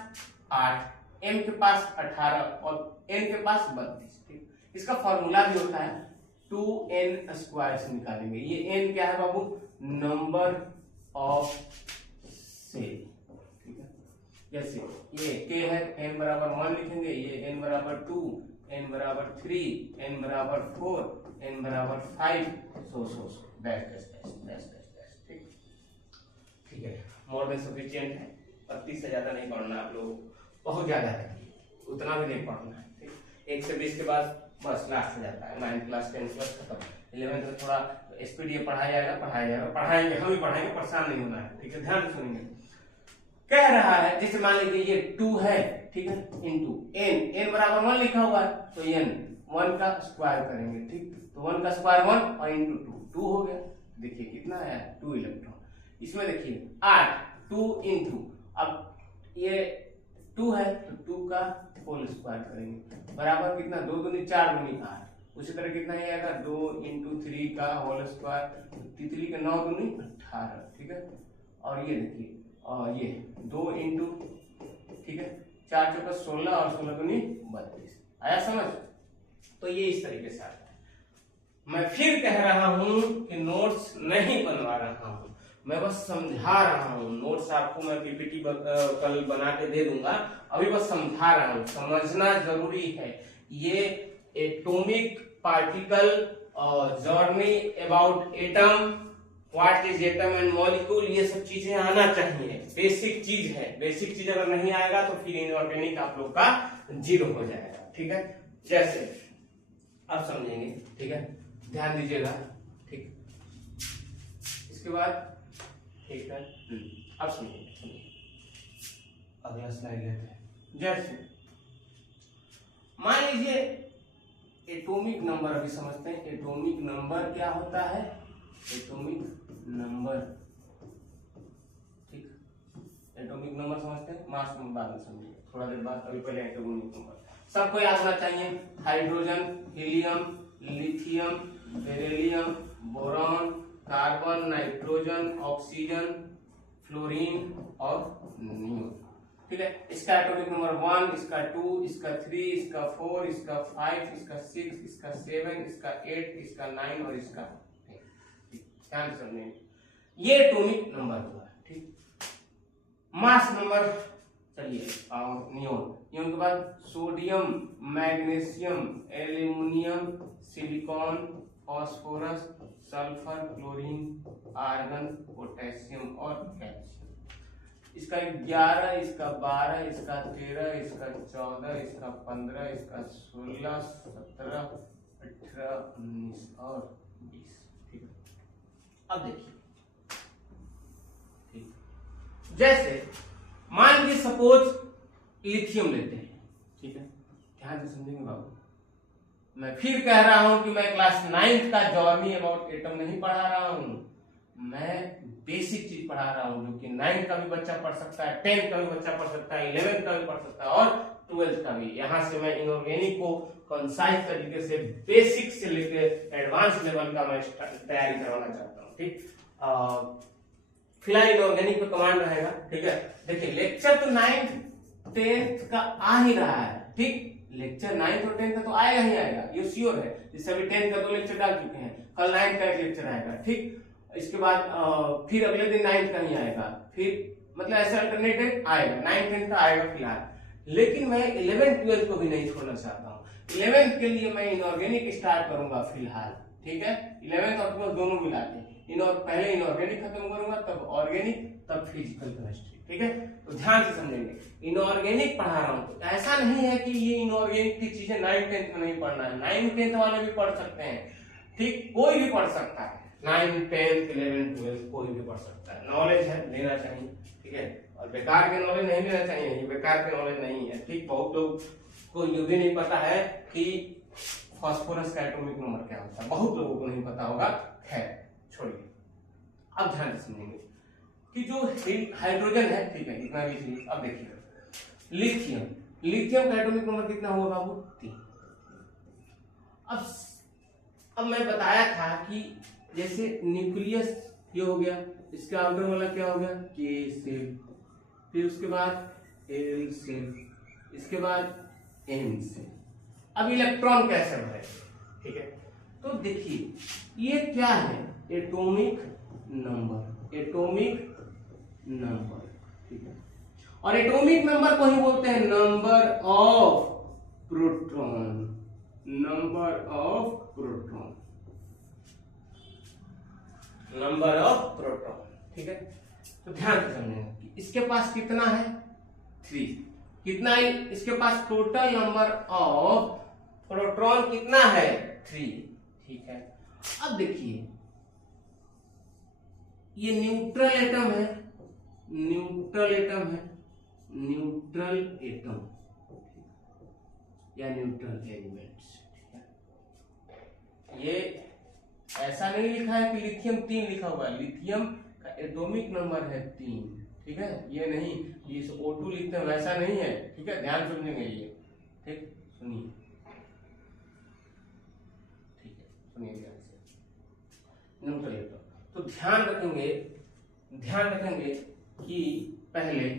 8, एम के पास 18 और एन के पास 32, ठीक। इसका फॉर्मूला भी होता है 2n स्क्वायर से निकालेंगे। ये n क्या है बाबू? नंबर ऑफ सेल, ठीक है। जैसे ये k है, n बराबर 1 लिखेंगे, ये n बराबर 2, n बराबर 3, n बराबर 4, n बराबर 5, सो डैश, ठीक, ठीक है। मोर देन सफिशिएंट है, 32 से ज्यादा नहीं पढ़ना आप लोग, बहुत ज्यादा है, उतना भी नहीं पढ़ना है, ठीक। 1 से 20 के बाद बस लास्ट हो जाता है, 9th क्लास 10th क्लास खत्म। 11th में थोड़ा स्पीड ये पढ़ाया जाएगा, पढ़ाएंगे, हम ही पढ़ाएंगे, परेशान नहीं होना है, ठीक है। ध्यान से सुनेंगे, कह रहा है जैसे मान लीजिए ये 2 है, ठीक है, इंटू n बराबर 1 लिखा हुआ है, तो n 1 का स्क्वायर करेंगे, ठीक। तो 1 का स्क्वायर 1 और इंटू 2 हो गया। देखिए कितना आया? 2 इलेक्ट्रॉन। इसमें देखिए 8, 2 इंटू, अब ये 2 है तो 2 का होल स्क्वायर करेंगे, बराबर कितना? 2 दूनी 4 दूनी 8। उसी तरह कितना ही आएगा? 2 इंटू 3 का होल स्क्वायर, 3 का 9 दूनी 18, ठीक है। और ये देखिए, और ये 2 इंटू, ठीक है, 4 चौका 16 और 16 दूनी 32। आया समझ? तो ये इस तरीके से आता है। मैं फिर कह रहा हूं कि नोट्स नहीं बनवा रहा हूं, मैं बस समझा रहा हूं। नोट्स आपको मैं पीपीटी कल बना के दे दूंगा, अभी बस समझा रहा हूं, समझना जरूरी है। ये atomic particle journey about atom what is atom and molecule, ये सब चीजें आना चाहिए, बेसिक चीज है। बेसिक चीज अगर नहीं आएगा तो फिर इनऑर्गेनिक आप लोग का 0 हो जाएगा। ठीक है, जैसे अब समझेंगे। ठीक है, ध्यान दीजिएगा। ठीक, इसके बाद ठीक है, अब समझिए, अगला स्लाइड लेते हैं। जैसे मान लीजिए एटॉमिक नंबर, अभी समझते हैं एटॉमिक नंबर क्या होता है। एटॉमिक नंबर, ठीक, एटॉमिक नंबर समझते हैं, मास नंबर बाद में समझिए, थोड़ा देर बाद। अभी पहले एटॉमिक नंबर सबको याद होना चाहिए। Hydrogen, helium, lithium, beryllium, boron, carbon, nitrogen, oxygen, fluorine और नियोन। ठीक है, इसका एटॉमिक नंबर 1, इसका 2, इसका 3, इसका 4, इसका 5, इसका 6, इसका 7, इसका 8, इसका 9 और इसका 10। ध्यान से समझेंगे, ये एटॉमिक नंबर हुआ। ठीक, मास नंबर चलिए, नियोन। नियोन के बाद sodium, magnesium, aluminium, silicon, phosphorus, sulphur, chlorine, argon, potassium और कैल्शियम। इसका 11, इसका 12, इसका 13, इसका 14, इसका 15, इसका 16, 17, 18, 19 और 20। ठीक है, अब देखिए, ठीक, जैसे मान लीजिए सपोज लिथियम लेते हैं। ठीक है, ध्यान से समझेंगे बाबू, मैं फिर कह रहा हूं कि मैं क्लास 9th का जर्नी अबाउट एटम नहीं पढ़ा रहा हूं, मैं बेसिक चीज पढ़ा रहा हूं जो कि 9th का भी बच्चा पढ़ सकता है, 10th का भी बच्चा पढ़ सकता है, 11th का भी पढ़ सकता है और 12th का भी। यहां से मैं इनऑर्गेनिक को कंसाइज तरीके से बेसिक से लेकर एडवांस लेवल का मैं तैयारी करवाना चाहता हूं। ठीक, फिलहाल इनऑर्गेनिक पे कमांड रहेगा। ठीक है, देखिए लेक्चर तो 9th 10th का आ ही रहा है। ठीक, लेक्चर 9th और 10th का तो आएगा ही आएगा, ये श्योर है। जैसे अभी 10th का 2 लेक्चर डाल चुके हैं, कल 9th का 1 लेक्चर आएगा। ठीक, इसके बाद फिर अगले दिन 9th का ही आएगा, फिर मतलब ऐसे अल्टरनेटिव आएगा, 9th 10th का आएगा फिलहाल। लेकिन मैं 11th 12th को भी नहीं छोड़ना चाहता हूँ। 11th के लिए मैं इनऑर्गेनिक स्टार्ट करूंगा फिलहाल। ठीक है, 11th और 12th दोनों मिला के पहले इनऑर्गेनिक खत्म करूंगा, तब ऑर्गेनिक, तब फिजिकल केमिस्ट्री। ठीक है, तो ध्यान से समझेंगे, इनऑर्गेनिक पढ़ा रहा हूं तो ऐसा नहीं है कि ये इनऑर्गेनिक की चीजें 9th 10th में नहीं पढ़ना है, 9th 10th वाले भी पढ़ सकते हैं। ठीक, कोई भी पढ़ सकता है, 9th 10th 11th 12th कोई भी पढ़ सकता है। नॉलेज है, लेना चाहिए। ठीक है, और बेकार के नॉलेज नहीं लेना चाहिए, ये बेकार के नॉलेज नहीं है। ठीक, बहुत लोग को ये भी नहीं पता है कि फास्फोरस का एटॉमिक नंबर क्या होता है, बहुत लोगों को नहीं पता होगा। खैर छोड़िए, अब ध्यान से समझेंगे कि जो हाइड्रोजन है, ठीक है, इतना भी चीज। अब देखिए लिथियम, लिथियम का एटॉमिक नंबर कितना हुआ बाबू? 3। अब मैं बताया था कि जैसे न्यूक्लियस ये हो गया, इसके आउटर वाला क्या हो गया? के सेल, फिर उसके बाद एल सेल, इसके बाद एन सेल। अब इलेक्ट्रॉन कैसे है? ठीक है, तो देखिए ये क्या है? Atomic number, atomic number. ठीक है, और एटॉमिक नंबर को ही बोलते हैं number of proton, number of proton, number of proton. ठीक है, तो ध्यान से समझेंगे इसके पास कितना है? 3। कितना है इसके पास? टोटल नंबर ऑफ प्रोटॉन कितना है? 3। ठीक है, अब देखिए ये न्यूट्रल एटम है, न्यूट्रल एटम है, न्यूट्रल एटम या न्यूट्रल एलिमेंट्स। ये ऐसा नहीं लिखा है कि लिथियम 3 लिखा हुआ है, लिथियम का एटॉमिक नंबर है 3। ठीक है, ये नहीं इस O2 लिखते हैं वैसा नहीं है। ठीक है, ध्यान सुनिएगा ये। ठीक, सुनिए, ठीक है, सुनिए ध्यान से। न्यूट्रल एटम तो ध्यान रखेंगे कि पहले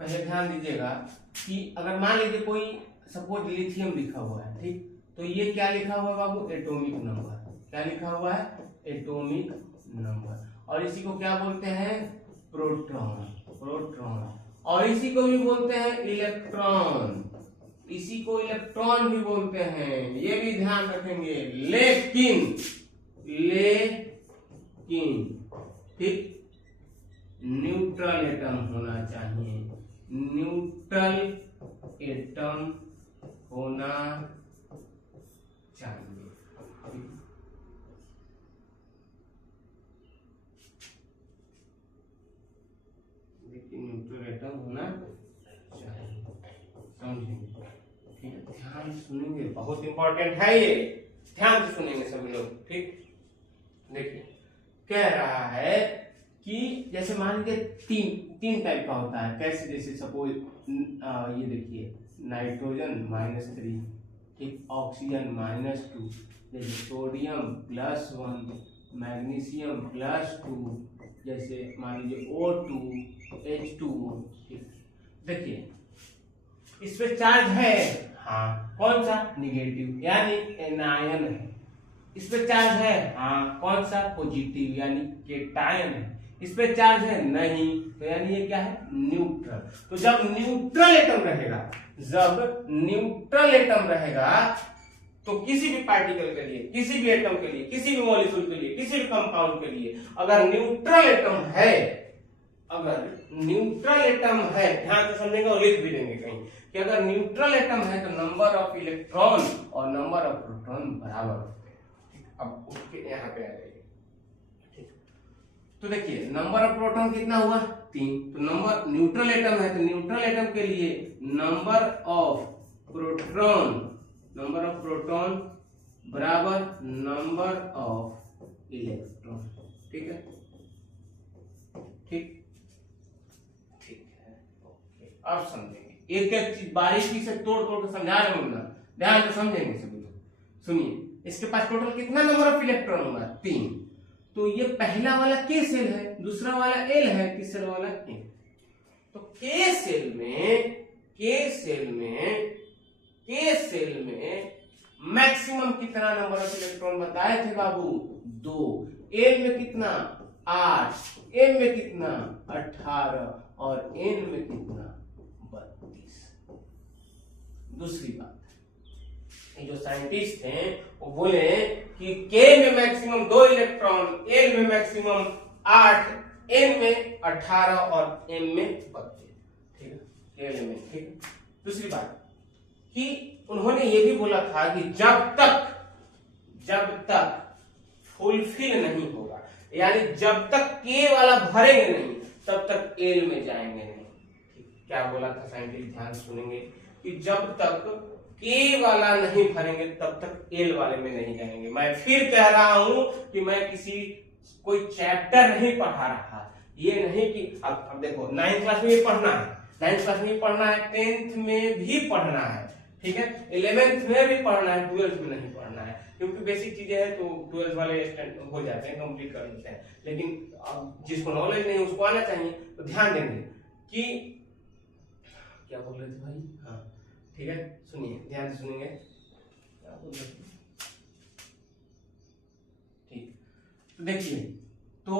ध्यान दीजिएगा कि अगर मान लीजिए कोई सपोज लिथियम लिखा हुआ है, ठीक, तो ये क्या लिखा हुआ है बाबू? Atomic number. क्या लिखा हुआ है? Atomic number. और इसी को क्या बोलते हैं? Proton, proton. और इसी को भी बोलते हैं इलेक्ट्रॉन, इसी को इलेक्ट्रॉन भी बोलते हैं, ये भी ध्यान रखेंगे। लेकिन ठीक, न्यूट्रल एटम होना चाहिए, न्यूट्रल एटम होना चाहिए। देखिए न्यूट्रल एटम होना चाहिए, समझेंगे, ठीक है, ध्यान से सुनेंगे, बहुत इंपॉर्टेंट है ये, ध्यान से सुनेंगे सभी लोग, ठीक। देखिए कह रहा है कि जैसे मान लीजिए तीन टाइप का होता है, कैसे, जैसे सपोज ये देखिए नाइट्रोजन -3, ठीक, ऑक्सीजन -2, जैसे सोडियम +1, मैग्नीशियम +2, जैसे मान लीजिए O2 H2O, ठीक। देखिए इस पे चार्ज है, हाँ, कौन सा, निगेटिव, यानी एनायन है। इस पे चार्ज है, हाँ, कौन सा, पॉजिटिव, यानी केटायन है। इस पे चार्ज है, नहीं, तो यानी ये क्या है, न्यूट्रल। तो जब न्यूट्रल एटम रहेगा, जब न्यूट्रल एटम रहेगा तो किसी भी पार्टिकल के लिए, किसी भी एटम के लिए, किसी भी मॉलिक्यूल के लिए, किसी भी कंपाउंड के लिए अगर न्यूट्रल एटम है, अगर न्यूट्रल एटम है, ध्यान से समझेंगे और लिख भी देंगे कहीं कि अगर न्यूट्रल एटम है तो नंबर ऑफ इलेक्ट्रॉन और नंबर ऑफ प्रोटॉन बराबर होते हैं। अब उसके यहाँ पे आ जाइए, ठीक। तो देखिए नंबर ऑफ प्रोटॉन कितना हुआ, 3, तो नंबर, न्यूट्रल एटम है तो न्यूट्रल एटम के लिए नंबर ऑफ प्रोटॉन बराबर नंबर ऑफ इलेक्ट्रॉन, ठीक है, ठीक, ठीक है, ओके। अब समझेंगे एक एक चीज बारीकी से तोड़ तोड़ के समझा रहे होंगे ना, ध्यान से समझेंगे सभी लोग। सुनिए इसके पास टोटल कितना नंबर ऑफ इलेक्ट्रॉन होगा, 3, तो ये पहला वाला के सेल है, दूसरा वाला एल है, तीसरा वाला ए। तो के सेल में मैक्सिमम कितना नंबर ऑफ इलेक्ट्रॉन बताए थे बाबू, 2, एल में कितना, 8, एम में कितना, 18 और एन में कितना, 32। दूसरी बात, जो साइंटिस्ट हैं वो बोले कि के में मैक्सिमम 2 इलेक्ट्रॉन, एल में मैक्सिमम 8, एन में 18 और एम में 32, ठीक है, एल में, ठीक। दूसरी बात कि उन्होंने ये भी बोला था कि जब तक फुलफिल नहीं होगा, यानी जब तक के वाला भरेंगे नहीं तब तक एल में जाएंगे नहीं, ठीक। क्या बोला था साइंटिस्ट, ध्यान सुनेंगे कि जब तक के वाला नहीं भरेंगे तब तक एल वाले में नहीं जाएंगे। मैं फिर कह रहा हूं कि मैं कोई चैप्टर नहीं पढ़ा रहा, ये नहीं कि अब देखो 9th क्लास में ये पढ़ना है, 9th क्लास में पढ़ना है, 10th में भी पढ़ना है, ठीक है, 11th में भी पढ़ना है, 12th में नहीं पढ़ना है, क्योंकि बेसिक चीजें हैं तो 12th वाले हो जाते हैं, कंप्लीट कर लेते हैं। लेकिन अब जिसको नॉलेज नहीं उसको आना चाहिए, तो ध्यान देंगे कि क्या बोल रहे थे भाई, हाँ, ठीक है, सुनिए, ध्यान से सुनेंगे, क्या बोल रहे थे, ठीक। तो देखिए, तो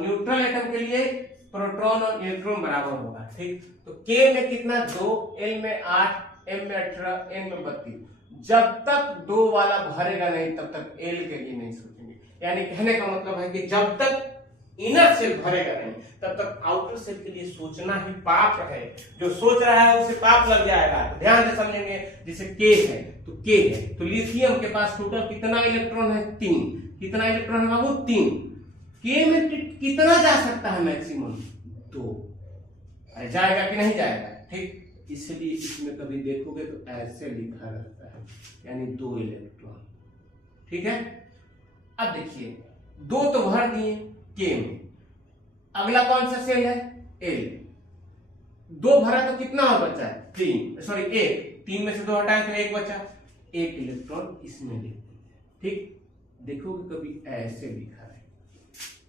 न्यूट्रल एटम के लिए प्रोटॉन और इलेक्ट्रॉन बराबर होगा, ठीक। तो के में कितना, 2, एल में 8, एम में 18, एन में 32। जब तक 2 वाला भरेगा नहीं तब तक एल के लिए नहीं सोचेंगे, यानी कहने का मतलब है कि जब तक इनर सेल भरेगा नहीं तब तक आउटर सेल के लिए सोचना ही पाप है। जो सोच रहा है उसे पाप लग जाएगा। ध्यान से समझेंगे, जैसे के है तो के है, तो लिथियम के पास टोटल कितना इलेक्ट्रॉन है, 3। कितना इलेक्ट्रॉन है बाबू, 3। के में कितना जा सकता है मैक्सिमम, 2। जाएगा कि नहीं जाएगा, ठीक। इसलिए इसमें कभी देखोगे तो ऐसे लिखा रहता है, यानी 2 इलेक्ट्रॉन, ठीक है। अब देखिए 2 तो भर दिए के में, अगला कौन सा सेल है, एल। 2 भरा तो कितना और बचा है, 3, सॉरी 1, 3 में से 2 हटाए तो 1 बचा, 1 इलेक्ट्रॉन इसमें लिख देंगे, ठीक। देखोगे कभी ऐसे लिखा है,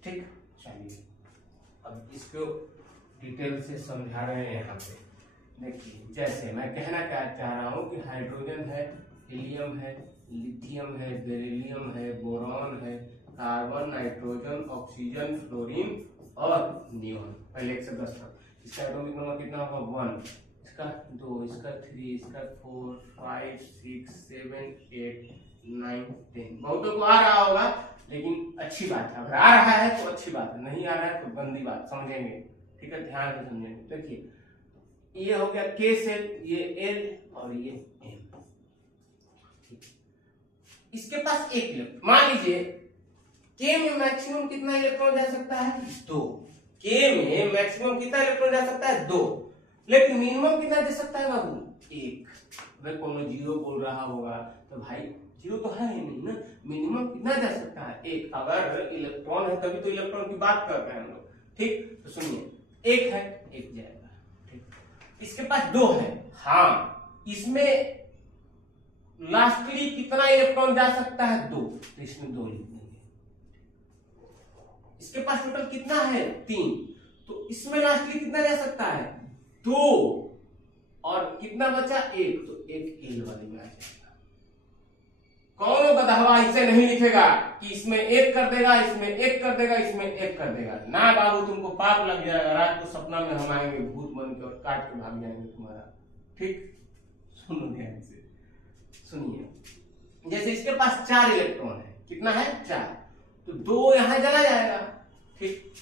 ठीक। चलिए अब इसको डिटेल से समझा रहे हैं यहाँ पे। देखिए जैसे मैं कहना क्या चाह रहा हूँ कि हाइड्रोजन है, हीलियम है, लिथियम है, बेरिलियम है, बोरॉन है, कार्बन, नाइट्रोजन, ऑक्सीजन, फ्लोरीन और नियोन। पहले 1 से 10 तक। इसका एटॉमिक नंबर कितना होगा, 1, इसका 2, इसका 3, इसका 4, 5, 6, 7, 8, 9 10। बहुतों को आ रहा होगा, लेकिन अच्छी बात है, अगर आ रहा है तो अच्छी बात है, नहीं आ रहा है तो गंदी बात, समझेंगे, ठीक है, ध्यान से समझेंगे। देखिए ये हो गया K सेल, ये L और ये M। इसके पास एक इलेक्ट्रॉन, मान लीजिए K में मैक्सिमम कितना इलेक्ट्रॉन जा सकता है? 2। K में मैक्सिमम कितना इलेक्ट्रॉन जा सकता है? 2। लेकिन मिनिमम कितना दे सकता है बाबू? 1। अगर कोई 0 बोल रहा होगा तो भाई 0 तो है ही नहीं ना, मिनिमम कितना जा सकता है? 1। अगर इलेक्ट्रॉन है तभी तो इलेक्ट्रॉन की बात कर रहे हैं हम लोग, ठीक। तो सुनिए, 1 है, 1 जाएगा, ठीक। इसके पास 2 है, हाँ, इसमें लास्टली कितना इलेक्ट्रॉन जा सकता है? 2। तो इसमें 2 लिख देंगे। इसके पास टोटल कितना है? 3। तो इसमें लास्टली कितना जा सकता है? 2। और कितना बचा? 1। तो 1 एल वाले में आ जाएगा। कौन गधवा इसे नहीं लिखेगा कि इसमें 1 कर देगा, इसमें 1 कर देगा, इसमें 1 कर देगा? ना बाबू, तुमको पाप लग जाएगा, रात को सपना में हम आएंगे भूत बन के और काट के भाग जाएंगे तुम्हारा, ठीक। सुनो ध्यान से, सुनिए, जैसे इसके पास 4 इलेक्ट्रॉन है, कितना है? 4। तो 2 यहां चला जाएगा, ठीक।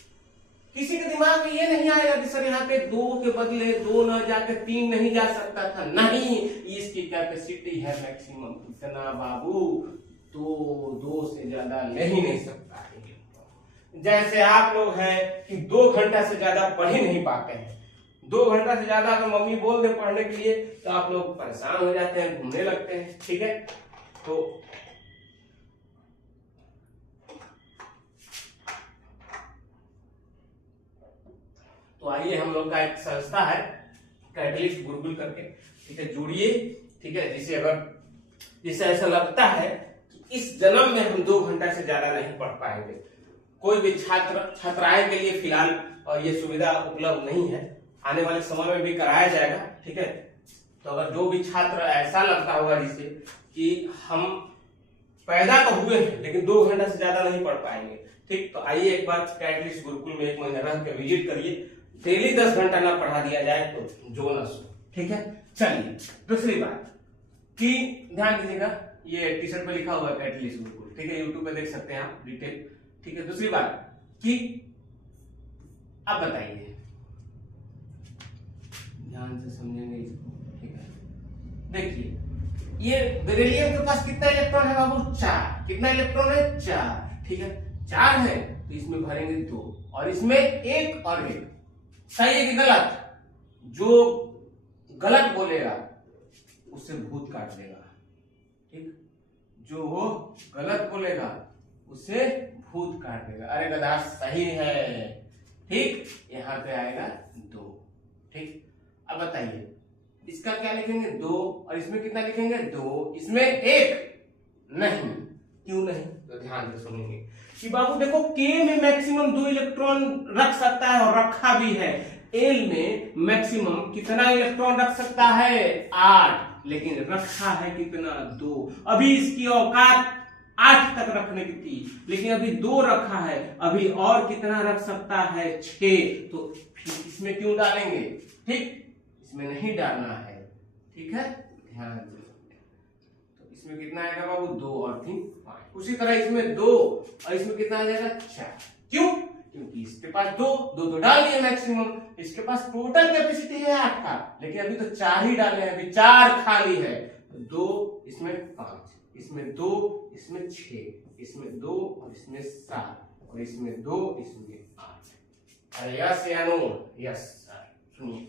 किसी के दिमाग में ये नहीं आएगा कि सर यहाँ पे 2 के बदले 2 न जाकर 3 नहीं जा सकता था? नहीं, इसकी कैपेसिटी है मैक्सिमम कितना बाबू? 2 से ज्यादा ले ही नहीं सकता है। जैसे आप लोग हैं कि 2 घंटा से ज्यादा पढ़ ही नहीं पाते हैं, 2 घंटा से ज्यादा अगर मम्मी बोल दे पढ़ने के लिए तो आप लोग परेशान हो जाते हैं, घूमने लगते हैं, ठीक है। तो आइए, हम लोग का एक संस्था है कैटलिस्ट गुरुकुल करके, ठीक है, जुड़िए, ठीक है। जिसे ऐसा लगता है कि इस जन्म में हम 2 घंटा से ज्यादा नहीं पढ़ पाएंगे, कोई भी छात्राएं के लिए फिलहाल और ये सुविधा उपलब्ध नहीं है, आने वाले समय में भी कराया जाएगा, ठीक है। तो अगर जो भी छात्र ऐसा लगता होगा जिसे कि हम पैदा तो हुए हैं लेकिन 2 घंटा से ज्यादा नहीं पढ़ पाएंगे, ठीक, तो आइए एक बार कैटलिस्ट गुरुकुल में 1 महीना रह के विजिट करिए। डेली 10 घंटा ना पढ़ा दिया जाए तो जो ना सो, ठीक है। चलिए, दूसरी बात कि ध्यान दीजिएगा, ये टी शर्ट पे लिखा हुआ है कैटलिस्ट गुरुकुल, ठीक है, यूट्यूब पे देख सकते हैं आप डिटेल, ठीक है। दूसरी बात कि अब बताइए, ध्यान से समझेंगे इसको, ठीक है। देखिए, ये बेरिलियम के पास कितना इलेक्ट्रॉन है बाबू? 4। कितना इलेक्ट्रॉन है? 4, ठीक है। 4 है तो इसमें भरेंगे 2 और इसमें 1 और 1। सही है कि गलत? जो गलत बोलेगा उससे भूत काट देगा, ठीक। जो वो गलत बोलेगा उससे भूत काट देगा। अरे गधा, सही है, ठीक। यहां पे आएगा 2, ठीक। अब बताइए, इसका क्या लिखेंगे? 2 और इसमें कितना लिखेंगे? 2। इसमें 1 नहीं, क्यों नहीं? तो ध्यान से सुनेंगे कि बाबू देखो, K में मैक्सिमम 2 इलेक्ट्रॉन रख सकता है और रखा भी है। L में मैक्सिमम कितना इलेक्ट्रॉन रख सकता है? 8, लेकिन रखा है कितना? 2। अभी इसकी औकात 8 तक रखने की थी, लेकिन अभी 2 रखा है, अभी और कितना रख सकता है? 6। तो फिर इसमें क्यों डालेंगे? ठीक, इसमें नहीं डालना है, ठीक है, ध्यान से। तो इसमें कितना आएगा बाबू? 2 और 3 5। उसी तरह इसमें 2 और इसमें कितना आ जाएगा? 4। क्यों? क्योंकि इसके पास 2 तो डाल दिए मैक्सिमम, इसके पास टोटल कैपेसिटी है 8 का, लेकिन अभी तो 4 ही डाले हैं, अभी 4 खाली है। 2, इसमें 5, इसमें 2, इसमें 6, इसमें 2 और इसमें 7 और इसमें 2, इसमें 8। अरे यस या नो? Yes sir. सुनिए,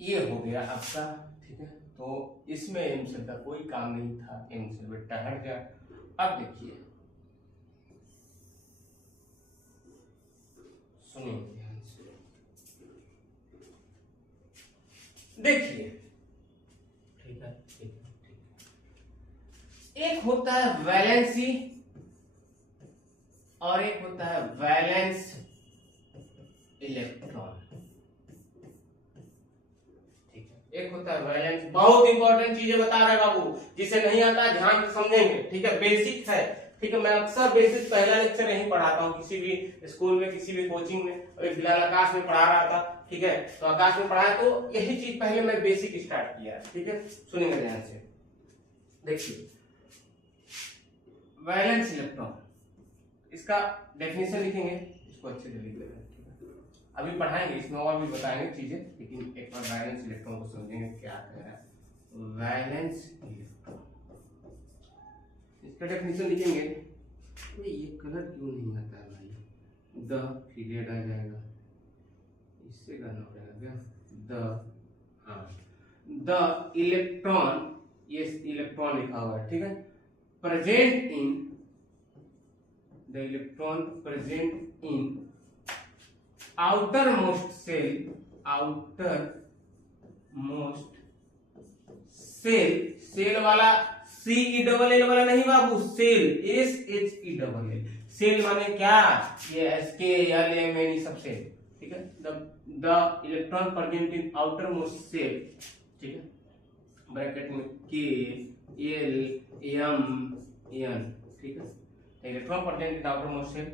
ये हो गया आपका, ठीक है। तो इसमें एमसेल का कोई काम नहीं था, एमसेल बेटा हट गया। अब देखिए, सुनिए ध्यान से, देखिए, ठीक है, ठीक है, ठीक है। एक होता है वैलेंसी और एक होता है वैलेंस इलेक्ट्रॉन, ठीक है। एक होता है वैलेंस, बहुत इंपॉर्टेंट चीजें बता रहे बाबू, जिसे नहीं आता ध्यान से समझेंगे, ठीक है, बेसिक है, ठीक है। मैं अक्सर बेसिक पहला लेक्चर यहीं पढ़ाता हूँ, किसी भी स्कूल में, किसी भी कोचिंग में। अभी फिलहाल आकाश में पढ़ा रहा था, ठीक है, तो आकाश में पढ़ाया तो यही चीज पहले मैं बेसिक स्टार्ट किया, ठीक है। सुनिएगा ध्यान से, देखिए, वैलेंस इलेक्ट्रॉन, इसका डेफिनेशन लिखेंगे, इसको अच्छे से लिख लेंगे। अभी पढ़ाएंगे इसमें और भी बताएंगे चीजें, लेकिन एक बार वैलेंस इलेक्ट्रॉन को समझेंगे क्या कह रहा है। वैलेंस इलेक्ट्रॉन, इसका डेफिनेशन लिखेंगे। ये कलर क्यों नहीं आता है भाई, द पीरियड आ जाएगा, इससे करना पड़ेगा क्या, द, हाँ, द इलेक्ट्रॉन, ये इलेक्ट्रॉन लिखा हुआ है, ठीक है, present in, the electron present in outermost cell, outermost cell, cell वाला CELL वाला नहीं बाबू, सेल SHELL, सेल माने क्या, ये SKLMN सब सेल, ठीक है, the electron present in outermost cell, ठीक है, ब्रैकेट में KLMN, ठीक है, electron present in outermost cell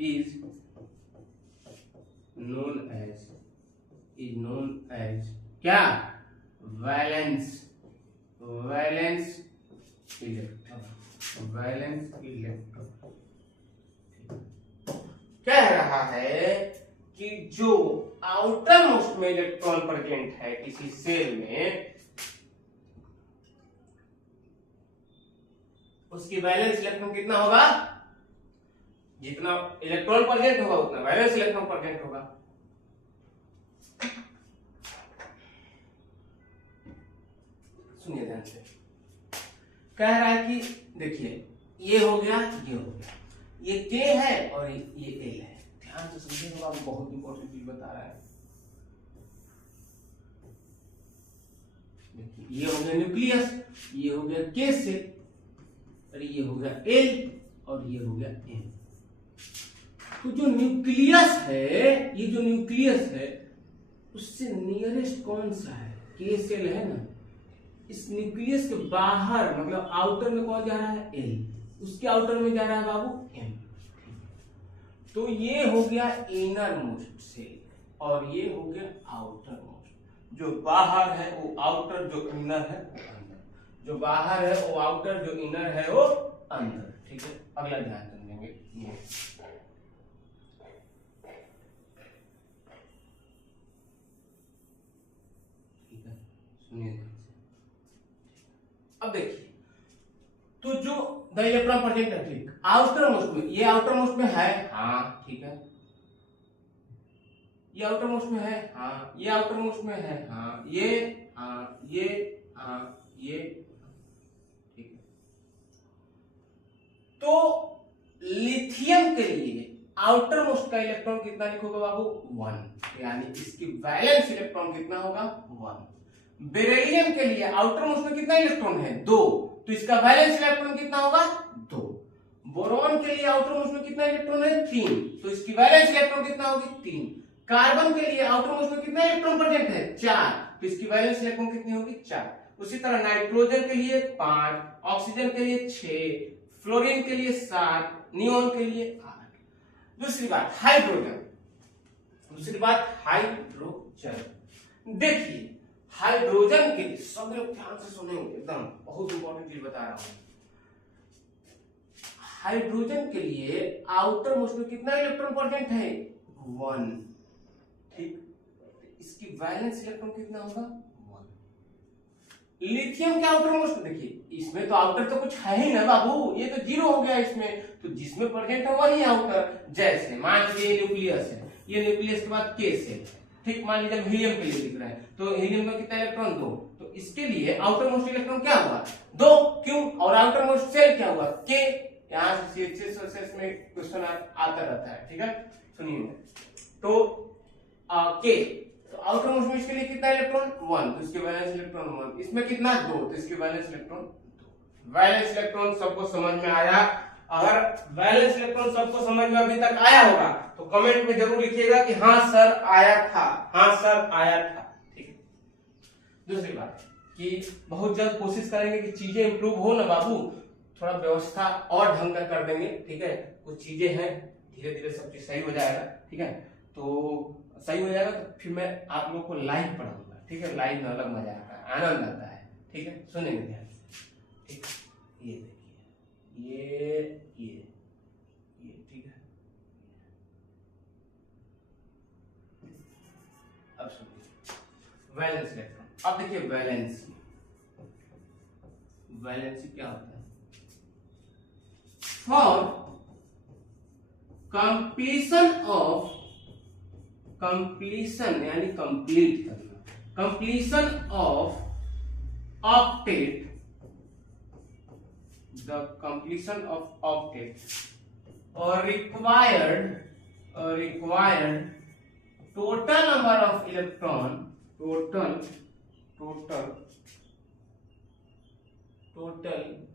is known as क्या, वैलेंस इलेक्ट्रॉन कह रहा है कि जो आउटर मोस्ट में इलेक्ट्रॉन प्रेजेंट है किसी सेल में, उसकी वैलेंस इलेक्ट्रॉन कितना होगा, जितना इलेक्ट्रॉन प्रेजेंट होगा उतना वैलेंस इलेक्ट्रॉन प्रेजेंट होगा। सुनिए ध्यान से, कह रहा है कि देखिए ये हो गया, ये हो गया, ये K है और ये L है, ध्यान से समझिएगा, आपको बहुत इंपॉर्टेंट चीज बता रहा है। देखिए ये हो गया न्यूक्लियस, ये हो गया K सेल, और ये हो गया L, और ये हो गया N। तो जो न्यूक्लियस है, ये जो न्यूक्लियस है उससे नियरेस्ट कौन सा है, K सेल है ना, इस न्यूक्लियस के बाहर मतलब आउटर में कौन जा रहा है, L, उसके आउटर में जा रहा है बाबू M। तो ये हो गया इनर मोस्ट सेल और ये हो गया आउटर मोस्ट, जो बाहर है वो आउटर, जो इनर है वो अंदर, जो बाहर है वो आउटर, जो इनर है वो अंदर, ठीक है। अगला ध्यान समझेंगे ये, ठीक है, सुनिए। अब देखिए, तो जो द इलेक्ट्रॉन प्रेजेंट है, ठीक, आउटर मोस्ट में, ये आउटर मोस्ट में है, हाँ ठीक है, ये आउटर मोस्ट में है, हाँ, ये आउटर मोस्ट में है, हाँ, ये, हाँ, ये, हाँ, ये, ठीक है। तो लिथियम के लिए आउटर मोस्ट का इलेक्ट्रॉन कितना लिखोगे बाबू, 1, यानी इसकी वैलेंस इलेक्ट्रॉन कितना होगा, 1। बेरिलियम के लिए आउटर मोस्ट में कितना इलेक्ट्रॉन है, 2, तो इसका वैलेंस इलेक्ट्रॉन कितना होगा, 2। बोरॉन के लिए आउटर मोस्ट में कितना इलेक्ट्रॉन है, 3, तो इसकी वैलेंस इलेक्ट्रॉन कितना होगी, 3। कार्बन के लिए आउटर मोस्ट में कितना इलेक्ट्रॉन प्रेजेंट है, 4, तो इसकी वैलेंस इलेक्ट्रॉन कितनी होगी, 4। उसी तरह नाइट्रोजन के लिए 5, ऑक्सीजन के लिए 6, फ्लोरीन के लिए 7, नियोन के लिए 8। दूसरी बात हाइड्रोजन, देखिए हाइड्रोजन के लिए सब लोग ध्यान से सुनेंगे, एकदम बहुत इंपॉर्टेंट चीज बता रहा हूं। हाइड्रोजन के लिए आउटर मोस्ट में कितना इलेक्ट्रॉन प्रेजेंट है, 1, ठीक, इसकी वैलेंस इलेक्ट्रॉन कितना होगा, 1। लिथियम के आउटर मोस्ट, देखिए इसमें तो आउटर तो कुछ है ही ना बाबू, ये तो 0 हो गया इसमें, तो जिसमें प्रेजेंट है वही आउटर। जैसे मान लीजिए न्यूक्लियस है, ये न्यूक्लियस के बाद K सेल, ठीक, मान लीजिए हीलियम के लिए लिख रहा है, तो हीलियम में कितना इलेक्ट्रॉन, 2, तो इसके लिए आउटर मोस्ट इलेक्ट्रॉन क्या हुआ, 2, क्यों, और आउटर मोस्ट सेल क्या हुआ, K। यहाँ से CHS में क्वेश्चन आता रहता है, ठीक है, सुनिए। तो K, तो आउटर मोस्ट में इसके लिए कितना इलेक्ट्रॉन, 1, तो इसके वैलेंस इलेक्ट्रॉन 1, इसमें कितना, 2, तो इसके वैलेंस इलेक्ट्रॉन 2। वैलेंस इलेक्ट्रॉन सबको समझ में आया? अगर वैलेंस इलेक्ट्रॉन सबको समझ में अभी तक आया होगा तो कमेंट में जरूर लिखिएगा कि हाँ सर आया था, हाँ सर आया था, ठीक है। दूसरी बात कि बहुत जल्द कोशिश करेंगे कि चीजें इंप्रूव हो ना बाबू, थोड़ा व्यवस्था और ढंग का कर देंगे, ठीक है। कुछ चीजें हैं, धीरे धीरे सब चीज सही हो जाएगा, ठीक है। तो सही हो जाएगा तो फिर मैं आप लोग को लाइव पढ़ाऊंगा, ठीक है। लाइव में अलग मजा आता है, आनंद आता है, ठीक है। सुनेंगे ध्यान से, ठीक है। ये देखिए ये ठीक है। अब सुनिए वैलेंस इलेक्ट्रॉन। अब देखिए वैलेंसी क्या होता है? फॉर कंप्लीशन यानी कंप्लीट करना, completion of octet, the completion of octet or required total number of electron, total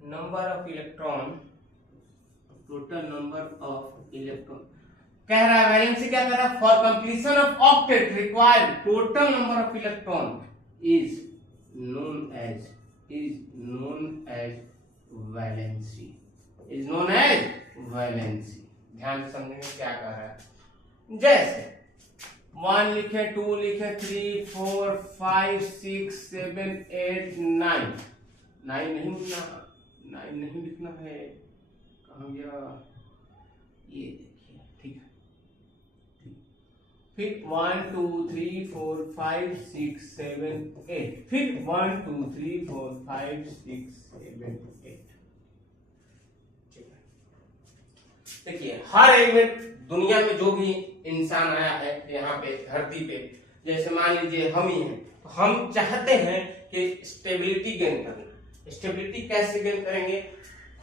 number of electron कह रहा है वैलेंसी क्या कह रहा है? For completion of octet required total number of electron is known as valency, is known as valency. ध्यान से समझेंगे क्या कह रहा है। जैसे 1 लिखे, 2 लिखे, 3 4 5 6 7 8 9 9 नहीं लिखना है, कहाँ गया? ये देखिए, ठीक है। फिर 1 2 3 4 5 6 7 8, फिर 1 2 3 4 5 6 7 8। देखिए हर एलिमेंट दुनिया में जो भी इंसान आया है यहाँ पे धरती पे, जैसे मान लीजिए हम ही हैं, तो हम चाहते हैं कि स्टेबिलिटी गेन करना। स्टेबिलिटी कैसे गेन करेंगे?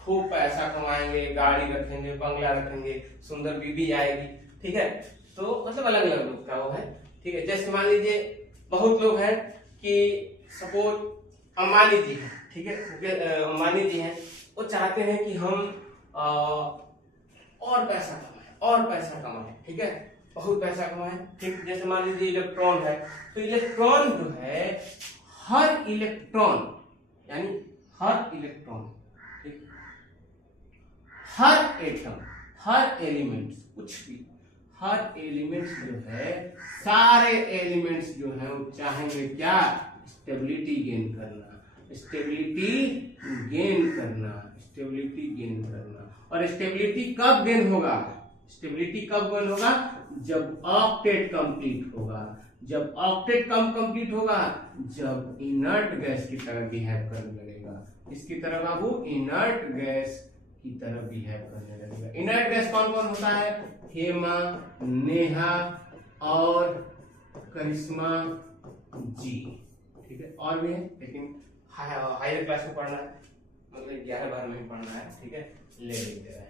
खूब पैसा कमाएंगे, गाड़ी रखेंगे, बंगला रखेंगे, सुंदर बीबी आएगी, ठीक है। तो मतलब अलग अलग लोग का वो है, ठीक है। जैसे मान लीजिए बहुत लोग हैं कि सपोज अंबानी जी हैं, ठीक है, अंबानी जी हैं, वो चाहते हैं कि हम और पैसा कमाएं, ठीक है, बहुत पैसा कमाएं, ठीक। जैसे मान लीजिए इलेक्ट्रॉन है, तो इलेक्ट्रॉन जो है हर इलेक्ट्रॉन यानी हर इलेक्ट्रॉन, ठीक, हर एटम, हर एलिमेंट्स, कुछ भी हर एलिमेंट्स जो है, सारे एलिमेंट्स जो है वो चाहेंगे क्या? स्टेबिलिटी गेन करना, स्टेबिलिटी गेन करना। और स्टेबिलिटी कब गेन होगा? जब ऑक्टेट कंप्लीट होगा। जब ऑक्टेट कंप्लीट होगा, जब इनर्ट गैस की तरह बिहेव करने लगेगा। इसकी तरह बाबू इनर्ट गैस की तरह बिहेव करने लगेगा। इनर्ट गैस कौन कौन होता है? हेमा, नेहा और करिश्मा जी, ठीक है। और भी है, लेकिन हायर क्लास में पढ़ना है, मतलब 11-12 में पढ़ना है, ठीक है। ले लेते हैं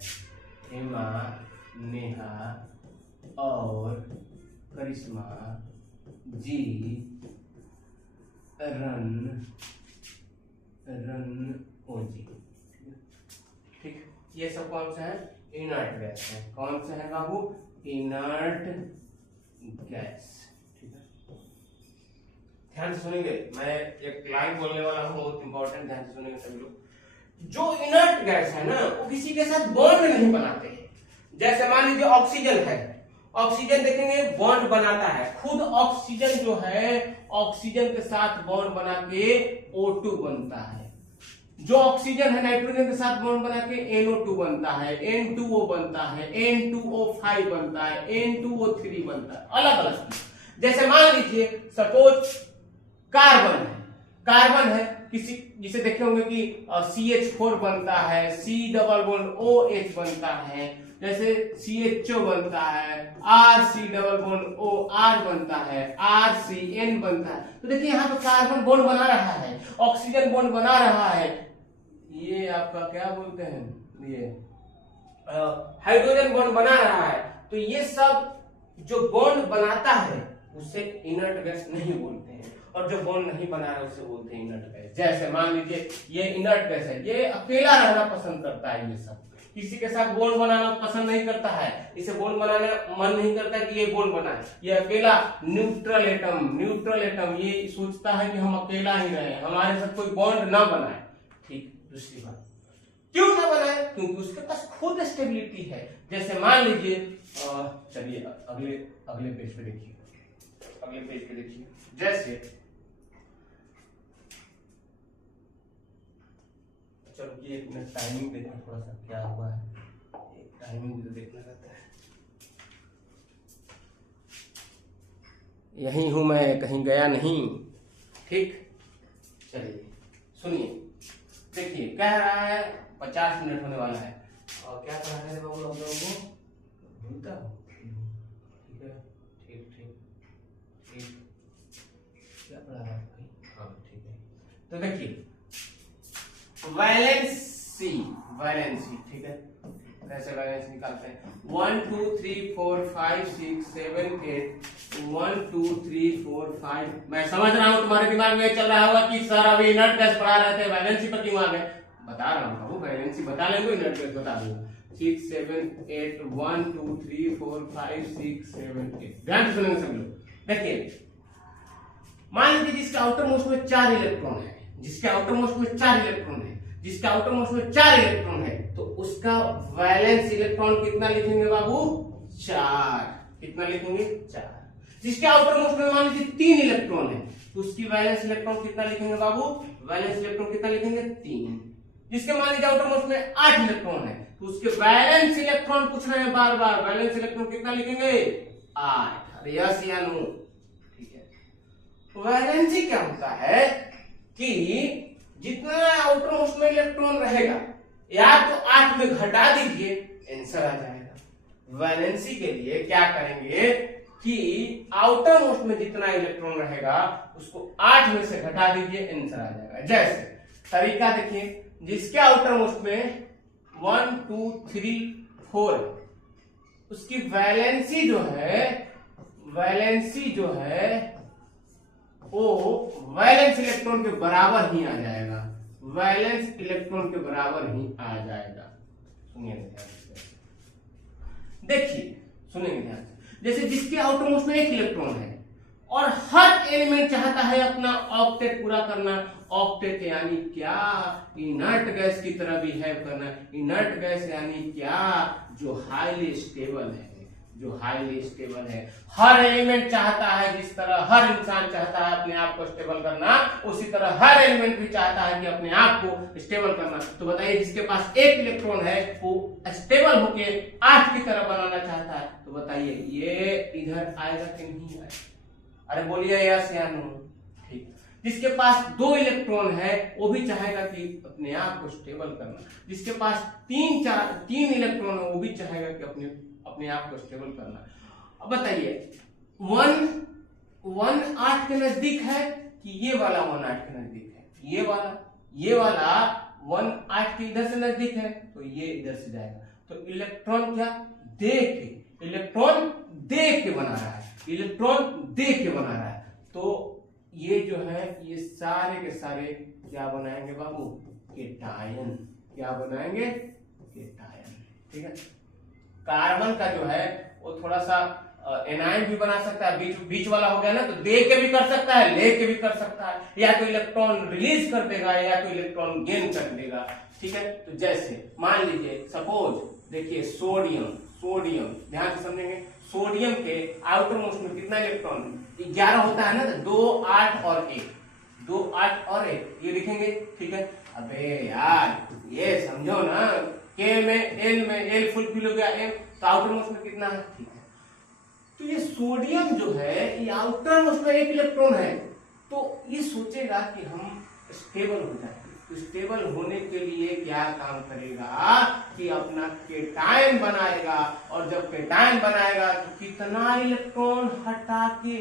हेमा, नेहा और करिश्मा जी, रन ओ जी, ठीक। ये सब कौन सा है? इनर्ट गैस है। कौन सा है बाबू? इनर्ट गैस, ठीक है। ध्यान से सुनेंगे, मैं एक लाइन बोलने वाला हूँ, बहुत इंपॉर्टेंट, ध्यान से सुनेंगे सभी लोग। जो इनर्ट गैस है ना, वो किसी के साथ बॉन्ड नहीं बनाते हैं। जैसे मान लीजिए ऑक्सीजन है, ऑक्सीजन देखेंगे बॉन्ड बनाता है, खुद ऑक्सीजन जो है ऑक्सीजन के साथ बॉन्ड बना के O2 बनता है। जो ऑक्सीजन है नाइट्रोजन के साथ बॉन्ड बना के NO2 बनता है, N2O बनता है, N2O5 बनता है, N2O3 बनता है, अलग अलग। जैसे मान लीजिए सपोज कार्बन है, किसी जिसे देखे होंगे कि CH4 बनता है, C डबल बॉन्ड OH बनता है, जैसे CHO बनता है, RC डबल बॉन्ड OR बनता है, RCN बनता है। तो देखिए यहाँ पे कार्बन बॉन्ड बना रहा है, ऑक्सीजन बॉन्ड बना रहा है, ये आपका क्या बोलते हैं, ये हाइड्रोजन बॉन्ड बना रहा है। तो ये सब जो बॉन्ड बनाता है उसे इनर्ट गैस नहीं बोलते हैं, और जो बॉन्ड नहीं बना रहा उसे बोलते हैं इनर्ट गैस। जैसे मान लीजिए ये इनर्ट गैस है, ये अकेला रहना पसंद करता है, ये सब किसी के साथ बॉन्ड बनाना पसंद नहीं करता है, इसे बॉन्ड बनाने मन नहीं करता कि ये बॉन्ड बनाए, ये अकेला न्यूट्रल एटम, ये सोचता है कि हम अकेला ही रहे, हमारे साथ कोई बॉन्ड ना बनाए, ठीक। दूसरी बात, क्यों ना बनाए? क्योंकि उसके पास खुद स्टेबिलिटी है। जैसे मान लीजिए, चलिए अगले पेज पे देखिए, जैसे चलो एक मिनट टाइमिंग देखना थोड़ा सा क्या हुआ है, टाइमिंग भी तो देखना रहता है। यहीं हूं मैं, कहीं गया नहीं। ठीक, चलिए सुनिए, देखिए कह रहा है 50 मिनट होने वाला है और क्या पढ़ा रहे बाबू आप लोगों को, भूलता हूँ। ठीक है, ठीक ठीक ठीक, क्या पढ़ा रहा है भाई? हाँ ठीक है, तो देखिए वैलेंसी, वैलेंसी ठीक है, कैसे वैलेंस निकालते हैं? 1 2 3 4 5 6 7 8 1 2 3 4 5। मैं समझ रहा हूँ तुम्हारे दिमाग में चल रहा होगा कि सर अभी इनर्ट गैस पढ़ा रहे थे, वैलेंसी पर क्यों आ गए? बता रहा हूँ, वैलेंसी बता लेंगे, इनर्ट गैस बता दूंगा। 6 7 8 1 2 3 4 5 6 7 8। ध्यान से सुनेंगे सब लोग। देखिए मान लीजिए जिसके आउटर मोस्ट में 4 इलेक्ट्रॉन है, जिसके आउटर मोस्ट में 4 इलेक्ट्रॉन है, जिसके आउटर मोस्ट में 4 इलेक्ट्रॉन है, तो उसका वैलेंस इलेक्ट्रॉन कितना लिखेंगे बाबू? 4। कितना लिखेंगे? 4। जिसके आउटर मोस्ट में मान लीजिए 3 इलेक्ट्रॉन है, तो उसकी वैलेंस इलेक्ट्रॉन कितना लिखेंगे बाबू? वैलेंस इलेक्ट्रॉन कितना लिखेंगे? 3। जिसके मान लीजिए आउटर मोस्ट में 8 इलेक्ट्रॉन है, तो उसके वैलेंस इलेक्ट्रॉन पूछ रहे हैं बार बार, वैलेंस इलेक्ट्रॉन कितना लिखेंगे? 8। अरे यस या नो? ठीक है, वैलेंसी क्या होता है कि जितना आउटर मोस्ट में इलेक्ट्रॉन रहेगा या तो 8 में घटा दीजिए, आंसर आ जाएगा। वैलेंसी के लिए क्या करेंगे कि आउटर मोस्ट में जितना इलेक्ट्रॉन रहेगा उसको 8 में से घटा दीजिए, आंसर आ जाएगा। जैसे तरीका देखिए, जिसके आउटर मोस्ट में 1 2 3 4 उसकी वैलेंसी जो है, वैलेंसी जो है वो वैलेंस इलेक्ट्रॉन के बराबर ही आ जाएगा, वैलेंस इलेक्ट्रॉन के बराबर ही आ जाएगा। सुनिए ध्यान से, देखिए सुनेंगे ध्यान से। जैसे जिसके आउटर मोस्ट में 1 इलेक्ट्रॉन है और हर एलिमेंट चाहता है अपना ऑक्टेट पूरा करना, ऑक्टेट यानी क्या? इनर्ट गैस की तरह बिहेव करना। इनर्ट गैस यानी क्या? जो हाईली स्टेबल है, जो हाईली स्टेबल है। हर एलिमेंट चाहता है, जिस तरह हर इंसान चाहता है अपने आप को स्टेबल करना, उसी तरह हर एलिमेंट भी चाहता है कि अपने आप को स्टेबल करना। तो बताइए जिसके पास 1 इलेक्ट्रॉन है वो स्टेबल होके 8 की तरह बनाना चाहता है, तो बताइए ये इधर आएगा कि नहीं आएगा? अरे बोलिए यस या नो? ठीक। जिसके पास 2 इलेक्ट्रॉन है वो भी चाहेगा कि अपने आप को स्टेबल करना। जिसके पास 3 इलेक्ट्रॉन है वो भी चाहेगा कि अपने आप को स्टेबल करना। अब बताइए 1 8 के नजदीक है कि ये वाला 1 8 के नजदीक है? ये वाला 1 8 के इधर से नजदीक है तो ये इधर से जाएगा। तो इलेक्ट्रॉन क्या देख के, इलेक्ट्रॉन देख के बना रहा है, इलेक्ट्रॉन देख के बना रहा है। तो ये जो है ये सारे के सारे क्या बनाएंगे बाबू? केटायन। क्या बनाएंगे? केटायन। ठीक है। कार्बन का जो है वो थोड़ा सा एनायन भी बना सकता है, बीच वाला हो गया ना, तो दे के भी कर सकता है, ले के भी कर सकता है, या तो इलेक्ट्रॉन रिलीज कर देगा या तो इलेक्ट्रॉन गेन कर देगा। ठीक है। तो जैसे मान लीजिए सपोज देखिए सोडियम ध्यान से समझेंगे। सोडियम के आउटर मोस्ट में कितना इलेक्ट्रॉन? 11 होता है ना, 2 8 और 1, 2 8 और 1 ये लिखेंगे। ठीक है। अबे यार ये समझो ना, के में एल फुलफिल हो गया, एम तो आउटर मोस्ट में कितना है? ठीक है। तो ये सोडियम जो है ये आउटर मोस्ट में 1 इलेक्ट्रॉन है, तो ये सोचेगा कि हम स्टेबल हो जाए। तो स्टेबल होने के लिए क्या काम करेगा कि अपना केटायन बनाएगा, और जब केटायन बनाएगा तो कितना इलेक्ट्रॉन हटा के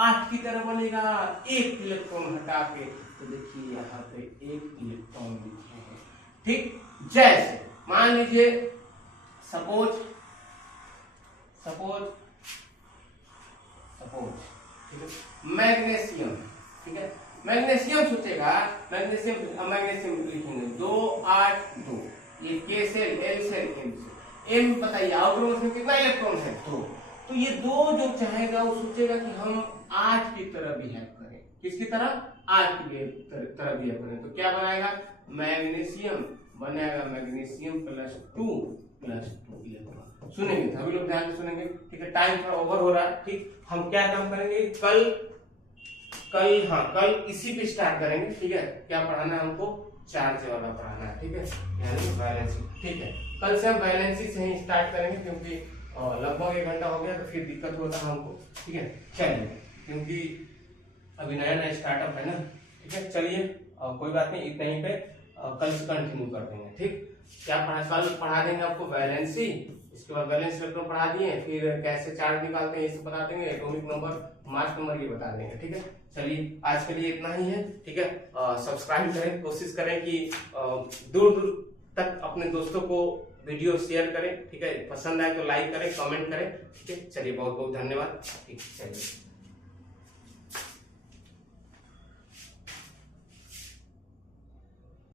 8 की तरह बनेगा? 1 इलेक्ट्रॉन हटा के। तो देखिए यहाँ पे 1 इलेक्ट्रॉन लिखे हैं। ठीक। जैसे मान लीजिए सपोज ठीक है मैग्नीशियम। ठीक है। मैग्नीशियम सोचेगा, मैग्नीशियम लिखेंगे 2 8 2, ये K cell L cell M cell. M बताइए आउटर मोस्ट में कितना इलेक्ट्रॉन है? 2। तो ये 2 जो चाहेगा वो सोचेगा कि हम 8 की तरह बिहेव करें। किसकी तरह? 8 की तरह बिहेव करें। तो क्या बनाएगा? मैग्नीशियम बनेगा, मैग्नीशियम +2 इलेक्ट्रॉन। सुनेंगे सभी लोग, ध्यान से सुनेंगे। ठीक है। टाइम थोड़ा ओवर हो रहा है। ठीक। हम क्या काम करेंगे? कल कल, हाँ कल इसी पे स्टार्ट करेंगे, ठीक है। क्या पढ़ाना है हमको? चार्ज वाला पढ़ाना है, ठीक है, यानी वैलेंसी, ठीक है। कल से हम वैलेंसी से ही स्टार्ट करेंगे, क्योंकि लगभग 1 घंटा हो गया तो फिर दिक्कत होता है हमको, ठीक है। चलिए, क्योंकि अभी नया नया स्टार्टअप है ना, ठीक है। चलिए कोई बात नहीं, इतना ही पे कल से कंटिन्यू कर देंगे, ठीक। क्या पढ़ा? कल पढ़ा देंगे आपको वैलेंसी, इसके बाद वैलेंस इलेक्ट्रॉन पढ़ा दिए, फिर कैसे चार्ज निकालते हैं ये सब बता देंगे, एटॉमिक नंबर, मास नंबर ये बता देंगे, ठीक है। चलिए आज के लिए इतना ही है, ठीक है। सब्सक्राइब करें, कोशिश करें कि दूर दूर तक अपने दोस्तों को वीडियो शेयर करें, ठीक है। पसंद आए तो लाइक करें, कमेंट करें, ठीक है। चलिए बहुत बहुत धन्यवाद, ठीक, चलिए।